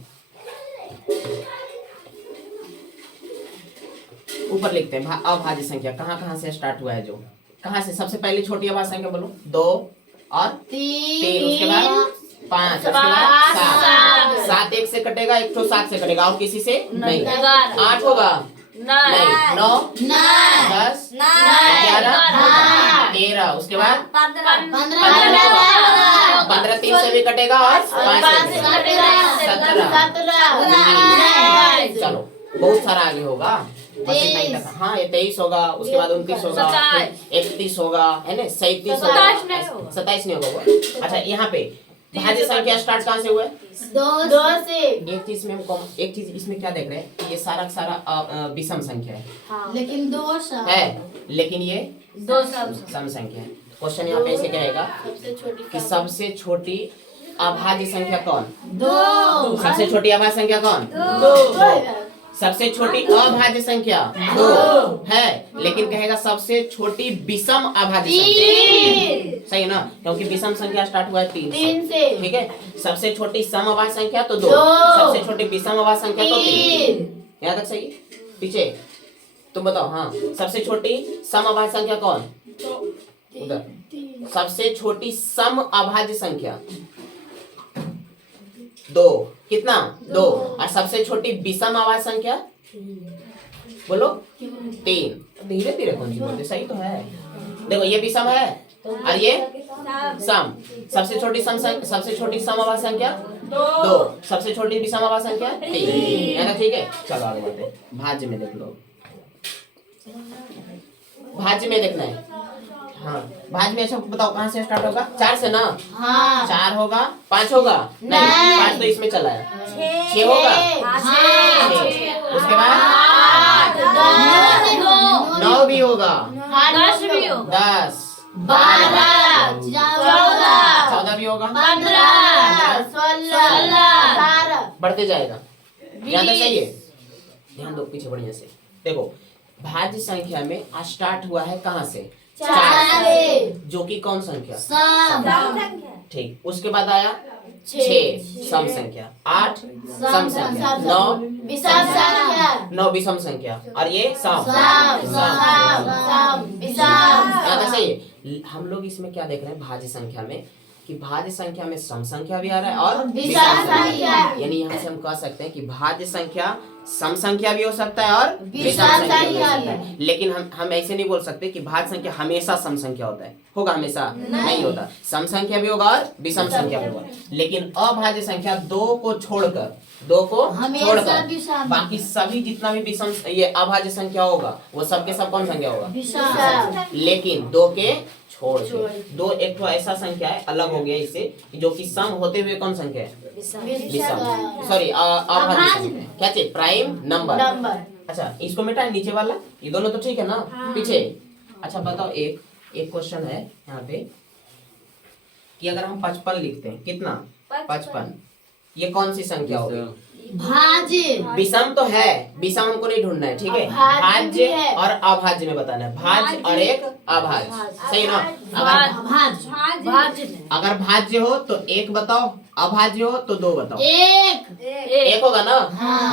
ऊपर लिखते हैं अभाज्य संख्या कहाँ कहाँ से स्टार्ट हुआ है, जो कहाँ से सबसे पहले छोटी अभाज्य संख्या बोलो, 2 और 3, उसके बाद 5, उसके बाद 7, 7 1 से कटेगा, 1 तो 7 से कटेगा और किसी से नहीं, 8 होगा, नहीं, 9 9 10 9 11 13, उसके बाद 15 3 से भी कटेगा और 5 से 17। चलो बहुत सारा आगे होगा, बस इतना ही तक। हाँ, ये 23 होगा, उसके बाद 29 होगा, 31 होगा, है ना, 37 होगा, 27 नहीं होगा वो। अच्छा, यहाँ पे भाज्य संख्या स्टार्ट कहाँ से हुआ है? 2 से। एक चीज इसमें क्या देख रहे हैं कि ये सारा का सारा विषम संख्या है, लेकिन 2 लेकिन ये दो सब सम संख्या है। क्वेश्चन यहाँ पे ऐसे कहेगा सबसे छोटी कि सबसे छोटी अभाज्य संख्या कौन? 2 सबसे छोटी अभाज्य संख्या कौन? 2। सबसे छोटी अभाज्य संख्या 2 है, लेकिन कहेगा सबसे छोटी विषम अभाज्य संख्या। सही है ना, क्योंकि विषम संख्या स्टार्ट हुआ है 3 से। ठीक है, सबसे छोटी सम अभाज्य संख्या तो 2, सबसे छोटी विषम अभाज्य संख्या तो 3। यहाँ तक सही? पीछे तुम बताओ। हाँ, सबसे छोटी सम अभाज्य संख्या कौन? उधर सबसे छोटी सम अभाज्य संख्या 2। कितना? 2। और सबसे छोटी विषम अभाज्य संख्या बोलो 3। धीरे धीरे कौन सी बोलते, सही तो है। देखो ये विषम है और ये सम। सबसे छोटी सम अभाज्य संख्या 2, सबसे छोटी विषम अभाज्य संख्या 3, है ना? ठीक है, चलो आगे बढ़ते हैं। भाज्य में देख लो, भाज्य में देखना है। हाँ, भाज्य में अच्छा बताओ कहाँ से स्टार्ट होगा? 4 से ना? हाँ। 4 होगा, 5 होगा? नहीं, 5 तो इसमें चला है। 6 होगा? 6। उसके बाद 9 भी होगा, 10 भी हो, 10 12 14 भी होगा, 15 16 बढ़ते जाएगा। यहाँ तक सही है? ध्यान दो पीछे बढ़िया से। देखो भाज्य संख्या में स्टार्ट हुआ है कहाँ से? 4 से, जो कि कौन संख्या? ठीक, उसके बाद आया 6 सम संख्या, 8 सम संख्या, 9 विषम संख्या, और ये सम। यहाँ तक सही है? हम लोग इसमें क्या देख रहे हैं भाज्य संख्या में कि भाज्य संख्या में सम संख्या भी आ रहा है और विषम संख्या। यानी यहाँ से हम कह सकते हैं कि भाज्य संख्या सम संख्या भी हो सकता है और विषम संख्या भी हो सकता है। लेकिन हम ऐसे नहीं बोल सकते कि भाज्य संख्या हमेशा सम संख्या होता है, होगा हमेशा? नहीं होता, सम संख्या भी होगा और विषम संख्या भी होगा। लेकिन अभाज्य संख्या 2 को छोड़कर बाकी सभी जितना भी विषम ये अभाज्य संख्या होगा वो सबके सब कौन संख्या होगा? लेकिन 2 के छोड़ के 2 एक तो ऐसा संख्या है, अलग हो गया इससे, जो कि सम होते हुए कौन संख्या है? विषम, सॉरी अभाज्य संख्या। क्या चाहिए? Prime number. अच्छा, इसको मिटाए नीचे वाला, ये दोनों तो ठीक है ना? पीछे अच्छा बताओ, एक क्वेश्चन है यहाँ पे कि अगर हम 55 लिखते हैं, कितना? 55, ये कौन सी संख्या होगी? भाज्य। विषम तो है, विषम हमको नहीं ढूंढना है, ठीक है? भाज्य और अभाज्य में बताना है, भाज्य और एक अभाज्य। सही ना? अगर भाज्य हो तो 1 बताओ, अभाज्य हो तो 2 बताओ। 1 होगा ना?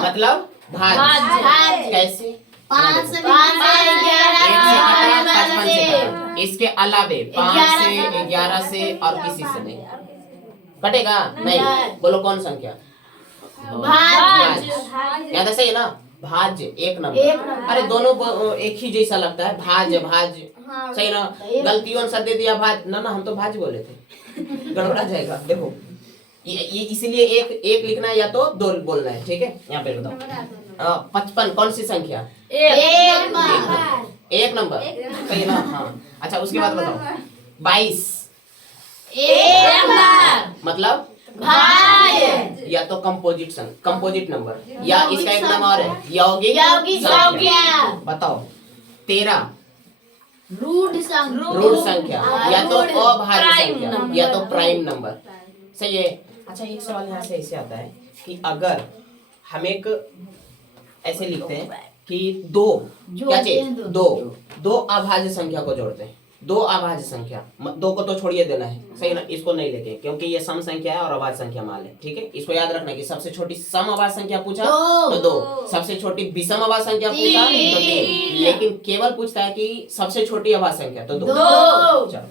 मतलब भाज्य। कैसे? 5 से 11 इसके अलावे 5 से 11 से और किसी से नहीं कटेगा। नहीं, बोलो कौन संख्या? याद है? सही है ना? भाज्य 1 नंबर। अरे दोनों एक ही जैसा लगता है, भाज्य भाज्य। सही ना? गलतियों से दे दिया भाज्य ना, हम तो भाज्य बोले थे, गड़बड़ा जाएगा। देखो ये इसीलिए एक लिखना है या तो 2 बोलना है, ठीक है? यहाँ पे बताओ 55 कौन सी संख्या? 1 नंबर। सही ना? हाँ। अच्छा, उसके बाद बताओ 22 मतलब या तो कंपोजिट नंबर, या इसका एक नाम और है यौगिक संख्या। बताओ 13 रूट संख्या, या तो अभाज्य संख्या या तो प्राइम नंबर। सही है? अच्छा, एक सवाल यहाँ से ऐसे आता है कि अगर हम एक ऐसे लिखते हैं कि 2 क्या चाहिए? 2 अभाज्य संख्या को जोड़ते हैं, 2 अभाज्य संख्या, 2 को तो छोड़िए देना है। सही ना? इसको नहीं लेते क्योंकि ये सम संख्या है और अभाज्य संख्या मान है, ठीक है? इसको याद रखना कि सबसे छोटी सम अभाज्य संख्या पूछा तो 2, सबसे छोटी विषम अभाज्य संख्या पूछा तो 3, लेकिन केवल पूछता है कि सबसे छोटी अभाज्य संख्या तो 2। चलो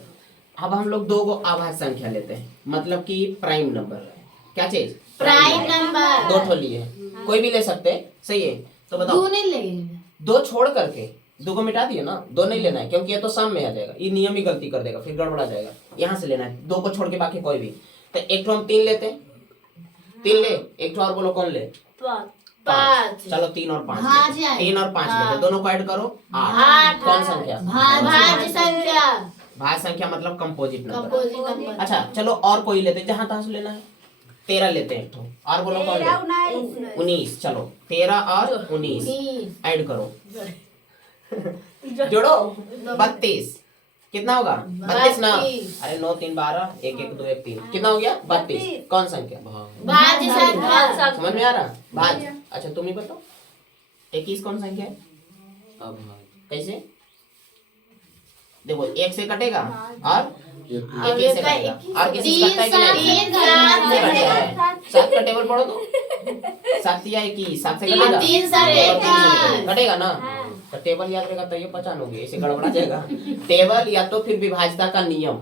अब हम लोग 2 को अभाज्य संख्या लेते हैं, मतलब कि प्राइम नंबर। क्या चीज? Prime number. 2 ठो लिए, कोई भी ले सकते हैं। सही है? तो बताओ दो छोड़ करके दो को मिटा दिए ना, दो नहीं लेना है क्योंकि ये तो सम में आ जाएगा, ये नियम ही गलती कर देगा, फिर गड़बड़ा जाएगा। यहाँ से लेना है, दो को छोड़ के बाकी कोई भी। तो एक ठो हम 3 लेते हैं, 3 ले, एक ठो और बोलो कौन ले? 5। चलो 3 और 5 3 और 5 लेते, दोनों को ऐड करो 8। कौन संख्या? भाज्य संख्या। भाज्य संख्या मतलब कंपोजिट नंबर। Composite number. अच्छा चलो और कोई लेते हैं, जहां तहां से लेना है। 13 लेते हैं एक ठो, और बोलो कौन ले? 19। चलो 13 और 19 ऐड करो, जोड़ो 32। कितना होगा? 32 ना? अरे 9 3 12, 1 1 2 1 3, कितना हो गया? 32। कौन संख्या? भाज्य संख्या। समझ में आ रहा? भाज्य। अच्छा तुम ही बताओ 21 कौन संख्या है? कैसे? देखो 1 से कटेगा और 21 से कटेगा, और किसी से कटता है कि नहीं? 7 का टेबल पढ़ो तो 7 या 21, 7 से कटेगा, 3 से कटेगा ना? तो टेबल याद रहेगा तो ये पहचानोगे, ऐसे गड़बड़ा जाएगा। टेबल या तो फिर विभाज्यता का नियम।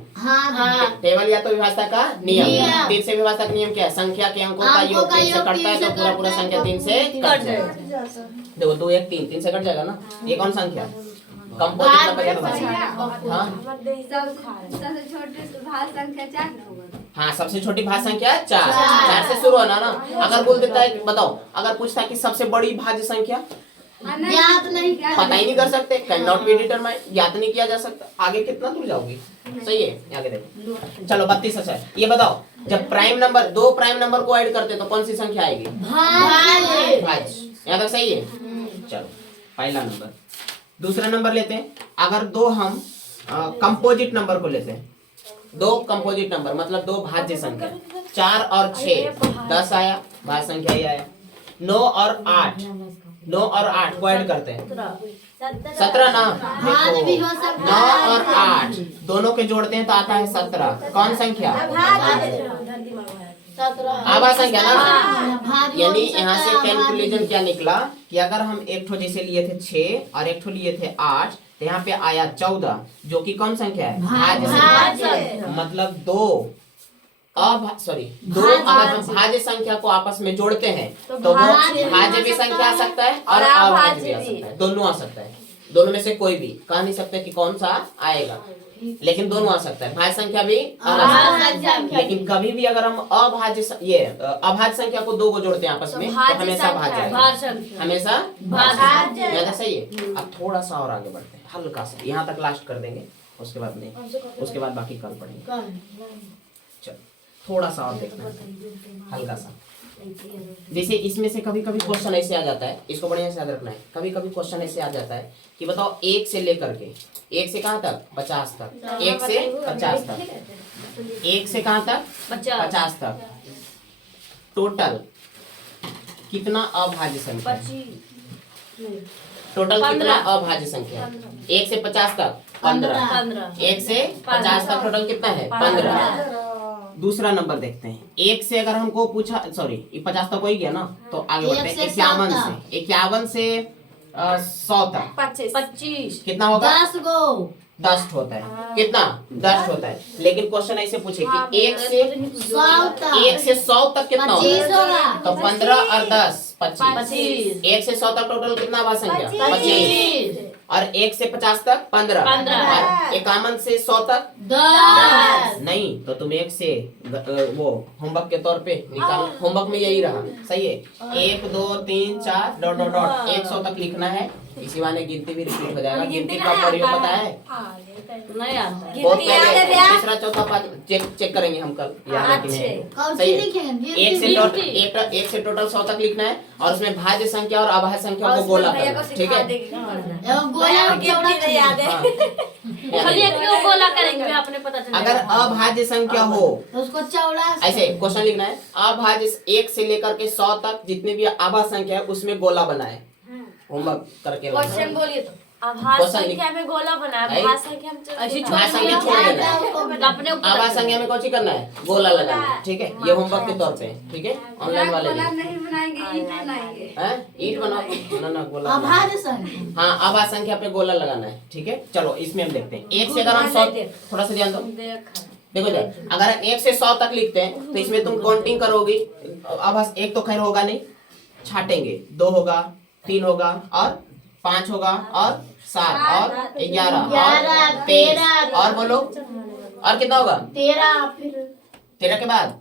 टेबल या तो विभाज्यता का नियम। 3 से विभाज्यता का नियम क्या है? संख्या के अंकों का योग 3 से कटता है तो पूरा पूरा संख्या 3 से कट जाएगा। देखो 2 1 3, 3 से कट जाएगा ना? ये कौन संख्या? कंपोजिट नंबर या तो सबसे छोटी भाज्य संख्या 4 होगा। हाँ सबसे छोटी भाज्य संख्या 4 से शुरू होना ना। अगर बोल देता है बताओ, अगर पूछता है कि सबसे बड़ी भाज्य संख्या, ज्ञात नहीं, पता ही नहीं कर सकते, कैन नॉट बी डिटरमाइंड, ज्ञात नहीं किया जा सकता। आगे कितना दूर जाओगे? सही है, आगे देखो। चलो 32। अच्छा ये बताओ, जब प्राइम नंबर, दो प्राइम नंबर को ऐड करते तो कौन सी संख्या आएगी? भाज्य। यहाँ तक सही है। चलो पहला नंबर। दूसरा नंबर लेते हैं, अगर दो हम कंपोजिट नंबर को लेते हैं, दो कंपोजिट नंबर मतलब दो भाज्य संख्या, 4 और 6, 10 आया, भाज्य संख्या ही आया। 9 और 8, 9 और 8 को ऐड करते हैं 17 ना? देखो 9 और 8 दोनों के जोड़ते हैं तो आता है 17। कौन संख्या? आभा संख्या ना? यानी यहाँ से कैलकुलेशन क्या निकला कि अगर हम एक ठो जैसे लिए थे 6 और एक ठो लिए थे 8, तो यहाँ पे आया 14, जो कि कौन संख्या है? भाज्य संख्या। मतलब दो अगर हम भाज्य संख्या को आपस में जोड़ते हैं तो वो भाज्य भी संख्या आ सकता है और अभाज्य भी आ सकता है, दोनों आ सकता है। दोनों में से कोई भी कह नहीं सकते कि कौन सा आएगा, लेकिन दोनों आ सकता है, भाज्य संख्या भी लेकिन कभी भी अगर हम अभाज्य संख्या को दो को जोड़ते हैं आपस में तो हमेशा भाज्य आएगा, हमेशा भाज्य। सही है। अब थोड़ा सा और आगे बढ़ते हैं, हल्का सा, यहाँ तक लास्ट कर देंगे, उसके बाद नहीं, उसके बाद बाकी कल पढ़ेंगे। चलो थोड़ा सा और देखना है, हल्का सा। जैसे इसमें से कभी कभी क्वेश्चन ऐसे आ जाता है, इसको बढ़िया से याद रखना है। कभी कभी क्वेश्चन ऐसे आ जाता है कि बताओ 1 से लेकर के 1 से कहाँ तक? 50 तक। 1 से 50 तक, 1 से कहाँ तक? 50 तक। टोटल कितना अभाज्य संख्या? टोटल कितना अभाज्य संख्या? 1 से 50 तक 15। 1 से 50 तक टोटल कितना है? 15। दूसरा नंबर देखते हैं, 1 से अगर हमको पूछा, सॉरी 50 तक हो ही गया ना, तो आगे बढ़ते हैं 51 से 100 तक 25 कितना होगा? 10 होता है। कितना? 10 होता है। लेकिन क्वेश्चन ऐसे पूछे कि 1 से 100 तक कितना होगा? तो 15 और 10 25। 1 से 100 तक टोटल कितना भाज्य संख्या? 25। और 1 से 50 तक 15। 51 से 100 तक 10 नहीं, तो तुम 1 से वो होमवर्क के तौर पे निकाल, होमवर्क में यही रहा। सही है। 1 2 3 4 डॉट डॉट डॉट 100 तक लिखना है, इसी बहाने गिनती भी रिपीट हो जाएगा। गिनती का प्रयोग पता है? नहीं आता। बहुत पहले तीसरा चौथा पांच चेक करेंगे हम कल, याद है कि नहीं? सही है। 1 से टोटल 100 तक लिखना है और उसमें भाज्य संख्या और अभाज्य संख्या को गोला करना है। ठीक है। क्यों गोला करेंगे आपने पता चला। अगर अभाज्य संख्या हो उसको चौड़ा ऐसे क्वेश्चन लिखना है, अभाज्य 1 से लेकर के 100 तक जितनी भी अभाज्य संख्या है उसमें गोला बनाए। होमवर्क करके क्वेश्चन बोलिए तो। अभाज्य संख्या में गोला बनाया, भाज्य संख्या में भाज्य संख्या छोड़ देना, अपने अभाज्य संख्या में कौन सी करना है? गोला लगाना है। ठीक है, ये होमवर्क के तौर पे। ठीक है, ऑनलाइन वाले नहीं बनाएंगे, ईंट बनाएंगे। ईंट बनाओ ना गोला। अभाज्य संख्या, हाँ अभाज्य संख्या पे गोला लगाना है। ठीक है, चलो इसमें हम देखते हैं। 1 से अगर हम 100, थोड़ा सा ध्यान दो, देखो जाए, अगर हम 1 से 100 तक लिखते हैं तो इसमें तुम काउंटिंग करोगी। अब 1 तो खैर होगा नहीं, छाटेंगे, 2 होगा, 3 होगा और 5 होगा और 7 और 11 और 23 और बोलो और कितना होगा 13 के बाद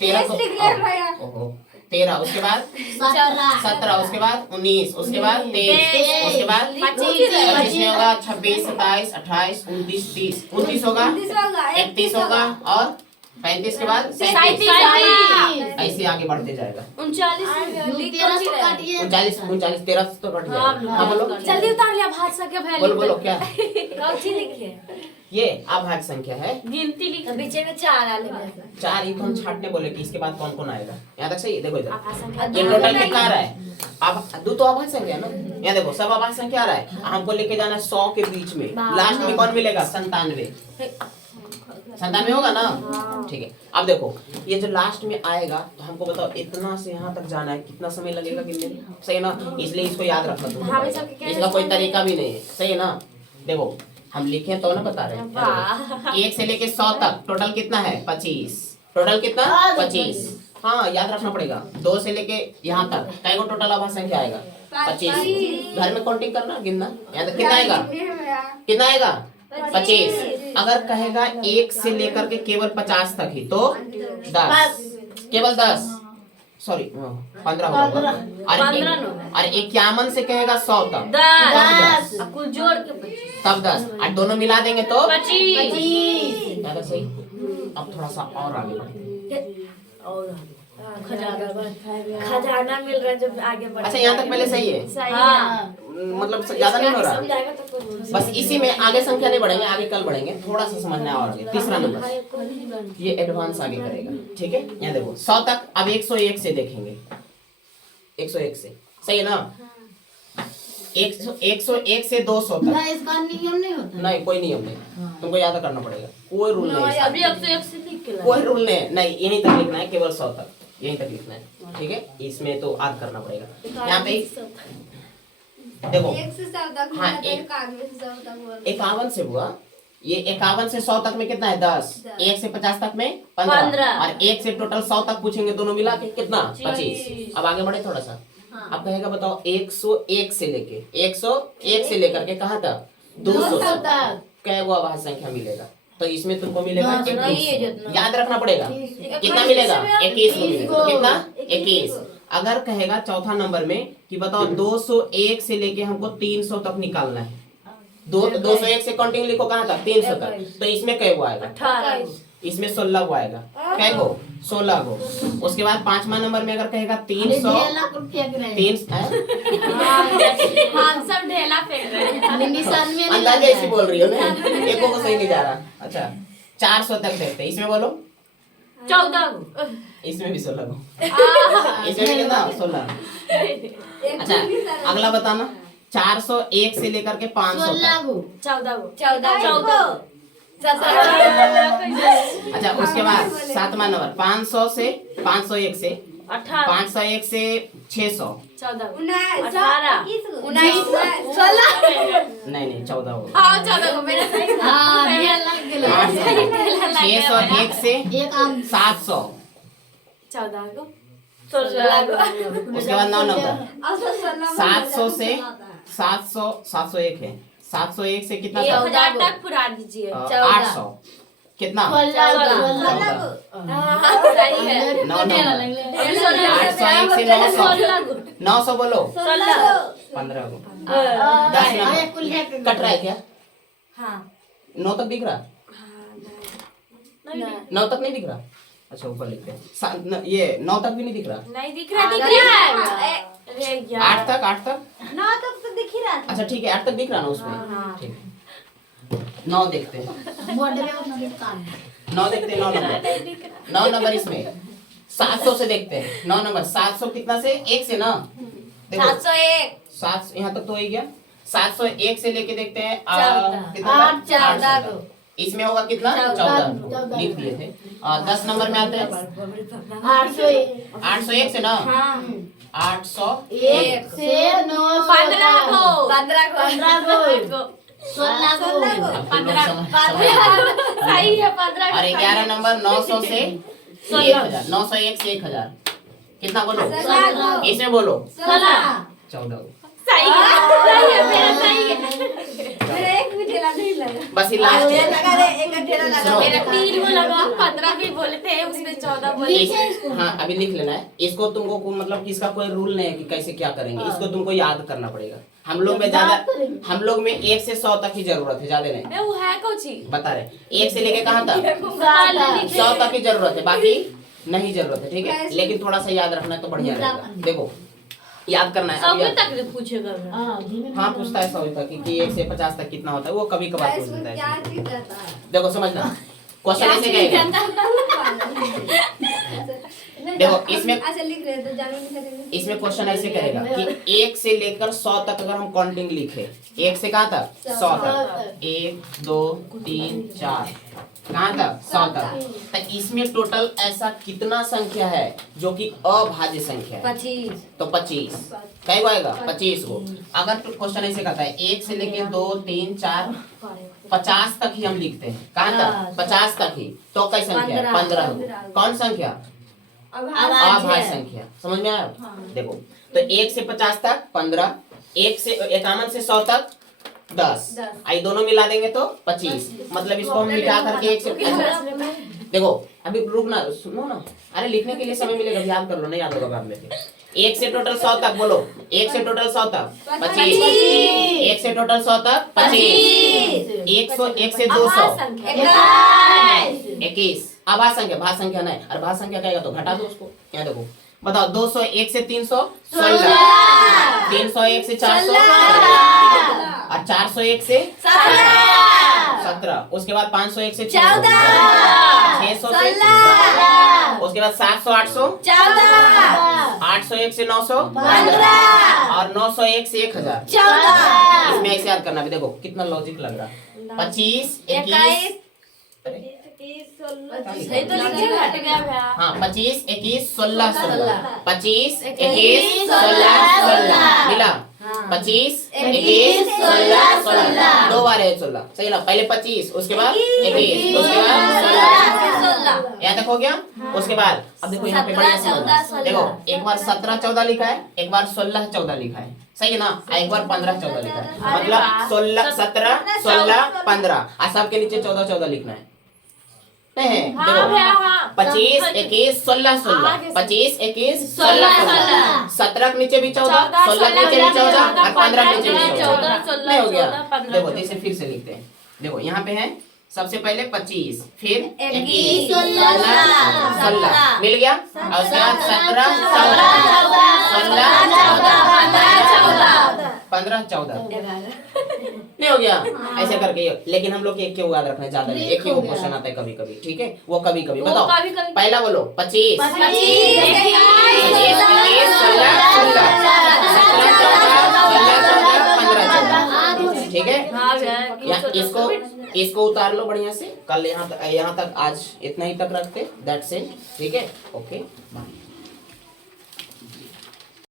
13 को ओहो 13 उसके बाद 17 उसके बाद 19 उसके बाद 23 उसके बाद 25 में होगा 26 27 28 29 30 29 होगा 31 होगा और 35 के बाद 37 ऐसे आगे बढ़ते जाएगा 39 13 तो कट गया। हाँ बोलो जल्दी उतार लिया भाग सके भाई बोलो बोलो क्या कौची लिखे ये अभाज्य संख्या है। गिनती लिख बीचे में 4 आले 4 ये तो हम छाटने बोले कि इसके बाद कौन कौन आएगा। यहाँ तक सही देखो इधर अभाज्य संख्या ये टोटल कितना आ रहा है अब दो तो अभाज्य संख्या है ना। यहाँ देखो सब अभाज्य संख्या आ रहा है हमको लेके जाना है 100 के बीच में लास्ट में कौन मिलेगा 97 होगा ना। ठीक है अब देखो ये जो लास्ट में आएगा तो हमको बताओ इतना से यहाँ तक जाना है कितना समय लगेगा गिनने में सही है ना। इसलिए इसको याद रखना तुमको इसका कोई तरीका भी नहीं है सही है ना। देखो हम लिखे तो ना बता रहे हैं 1 से लेके 100 तक टोटल कितना है 25 टोटल कितना 25 हाँ याद रखना पड़ेगा। 2 से लेके यहाँ तक कई को टोटल अभाज्य संख्या आएगा 25 घर में काउंटिंग करना गिनना यहाँ तक कितना आएगा 25। अगर कहेगा 1 से लेकर के केवल 50 तक ही तो 10 केवल 10 सॉरी 15 होगा और 51 से कहेगा 100 तक 10 कुल जोड़ के तब 10 और दोनों मिला देंगे तो 25 ज्यादा सही। अब थोड़ा सा और आगे बढ़े और खजाना मिल रहा है जब आगे बढ़ अच्छा यहाँ तक पहले सही है हाँ मतलब ज्यादा नहीं हो रहा समझाएगा तो बस इसी में आगे संख्या नहीं बढ़ेंगे आगे कल बढ़ेंगे थोड़ा सा समझना और आगे तीसरा नंबर ये एडवांस आगे करेगा ठीक है। यहाँ देखो 100 तक अब 101 से देखेंगे 101 से सही है ना 101 से 200 तक इसका नियम नहीं होता नहीं कोई नियम नहीं तुमको याद करना पड़ेगा कोई रूल नहीं है अभी 101 से लिख के कोई रूल नहीं यहीं तक लिखना है केवल 100 तक यहीं तक लिखना है ठीक है। इसमें तो याद करना पड़ेगा यहाँ पे देखो हाँ 51 से हुआ ये 51 से 100 तक में कितना है 10 1 से 50 तक में 15 और 1 से टोटल 100 तक पूछेंगे दोनों मिला के कितना 25। अब आगे बढ़े थोड़ा सा अब कहेगा बताओ 101 से लेके 101 से लेकर के कहाँ तक 200 तक क्या वो अभाज्य संख्या मिलेगा तो इसमें तुमको मिलेगा 21 याद रखना पड़ेगा कितना मिलेगा 21 मिलेगा कितना 21। अगर कहेगा चौथा नंबर में कि बताओ 201 से लेके हमको 300 तक निकालना है 201 से काउंटिंग लिखो कहाँ तक 300 तक तो इसमें कै वो आएगा 18 इसमें 16 को आएगा कै को 16 को। उसके बाद 5वां नंबर में अगर कहेगा 300 हम सब ढेला फेंक रहे हैं अंदाजा ऐसी बोल रही हो ना एक को सही नहीं जा रहा। अच्छा 400 तक देखते हैं इसमें बोलो 14 इसमें भी 16 को इसमें भी कितना 16। अच्छा अगला बताना 401 से लेकर के 500 तक 14 अच्छा उसके बाद 7वां नंबर 500 से 501 से 501 से 600 नहीं 14 होगा 601 से 700 उसके बाद 9 नंबर 700 से 701 है 701 से कितना 1000 तक पुरा दीजिए 800 कितना 801 से 900 बोलो 15 को 10 नंबर कट रहा है क्या 9 तक दिख रहा 9 तक नहीं दिख रहा। अच्छा ऊपर लिखते हैं ये 9 तक भी नहीं दिख रहा नहीं दिख रहा है 8 तक 9 तक तो दिख ही रहा अच्छा ठीक है 8 तक दिख रहा ना उसमें ठीक है 9 देखते हैं 9 देखते हैं 9 नंबर 9 नंबर इसमें 700 से देखते हैं 9 नंबर 700 कितना से 1 से ना देखो 7 यहाँ तक तो हो ही गया 701 से लेके देखते हैं कितना 14 को इसमें होगा कितना 14 लिख दिए थे। 10 नंबर में आते हैं 801 से ना 801 से 15 को 15 सही है 15 और 11 नंबर 900 से 1000 901 से 1000 कितना बोलो इसमें बोलो 14 को सही है मेरा सही है। मेरा एक भी ठेला नहीं लगा। बस ये लास्ट मुझे है। लगा रे एक ठेला लगा सुनो। मेरा 3 को लगा, 15 भी बोले थे, उसमें 14 बोले थे। हाँ अभी लिख लेना है इसको। तुमको मतलब कि इसका कोई रूल नहीं है कि कैसे क्या करेंगे, इसको तुमको याद करना पड़ेगा। हम लोग में ज्यादा, हम लोग में 1 से 100 तक की जरूरत है, ज्यादा नहीं। मैं वो है कोची बता रहे 1 से लेके कहाँ तक, गाली 100 तक की जरूरत है, बाकी नहीं जरूरत है। ठीक है, लेकिन थोड़ा सा याद रखना तो बढ़िया रहेगा। देखो याद करना है अभी। तक पूछेगा। हाँ पूछता है 100 तक कि 1 से 50 तक कितना होता है, वो कभी कभार पूछ इसमें लेता क्या है। चीज रहता है? देखो समझना, क्वेश्चन ऐसे कहेगा। देखो इसमें, अच्छा लिख रहे तो जाने नहीं करेंगे। इसमें क्वेश्चन ऐसे करेगा कि 1 से लेकर 100 तक अगर हम काउंटिंग लिखे, 1 से कहाँ तक 100 तक, 1 2 3 4 कहाँ तक 100 तक। तो इसमें टोटल ऐसा कितना संख्या है जो कि अभाज्य संख्या है? 25। तो 25 कई को आएगा 25 को। अगर तो क्वेश्चन ऐसे कहता है 1 से लेके 2 3 4 50 तक ही हम लिखते हैं, कहाँ तक 50 तक ही, तो कई संख्या है 15। कौन संख्या? अभाज्य संख्या। समझ में आया? देखो तो 1 से 50 तक 15, 1 से 51 से 100 तक 10, आई दोनों मिला देंगे तो 25। मतलब इसको हम मिटा करके 1 से देखो अभी रुकना, सुनो ना, अरे लिखने के लिए समय मिलेगा, याद कर लो, नहीं याद होगा बाद में। 1 से टोटल 100 तक बोलो, 1 से टोटल 100 तक 25, 1 से टोटल 100 तक 25, 1 से 200 21। आभाज्य संख्या, भाज्य संख्या नहीं। अरे भाज्य संख्या कहेगा तो घटा दो उसको। यहाँ देखो बताओ, 201 से 300 16, 301 से 400 और 401 से 17, उसके बाद 501 से 600, 600 से उसके बाद 700 800, 801 से 900 और 901 से 1000। इसमें ऐसे याद करना भी, देखो कितना लॉजिक लग रहा है। 25 21 सही तो लिखे घट गया भैया। हाँ 25 21 16 16, 25 21 16 16 मिला। 25 21 16 16 दो बार है 16, सही ना। पहले 25 उसके बाद 21 उसके बाद 16, यहाँ तक हो गया। उसके बाद अब देखो यहाँ पे बढ़िया समझना, देखो एक बार 17 14 लिखा है, एक बार 16 14 लिखा है, सही है ना। एक बार 15 14 लिखा है, मतलब 16 17 16 15 और सबके नीचे 14 14 लिखना है। नहीं है, देखो 25 21 16 16, 25 21 16 16, 17 के नीचे भी 14, 16 के नीचे भी 14 और 15 के नीचे भी 14, नहीं हो गया। देखो जैसे फिर से लिखते हैं, देखो यहाँ पे है सबसे पहले 25, फिर 21 16 16 मिल गया, और उसके बाद 17 14 16 15 14 नहीं हो गया। ऐसे करके, लेकिन हम लोग एक के याद रखना ज्यादा नहीं, एक ही क्वेश्चन आता है कभी कभी, ठीक है, वो कभी कभी। बताओ पहला बोलो 25 ठीक है। इसको उतार लो बढ़िया से। कल यहाँ तक आज इतना ही तक रखते, दैट्स इट, ठीक है, ओके बाय।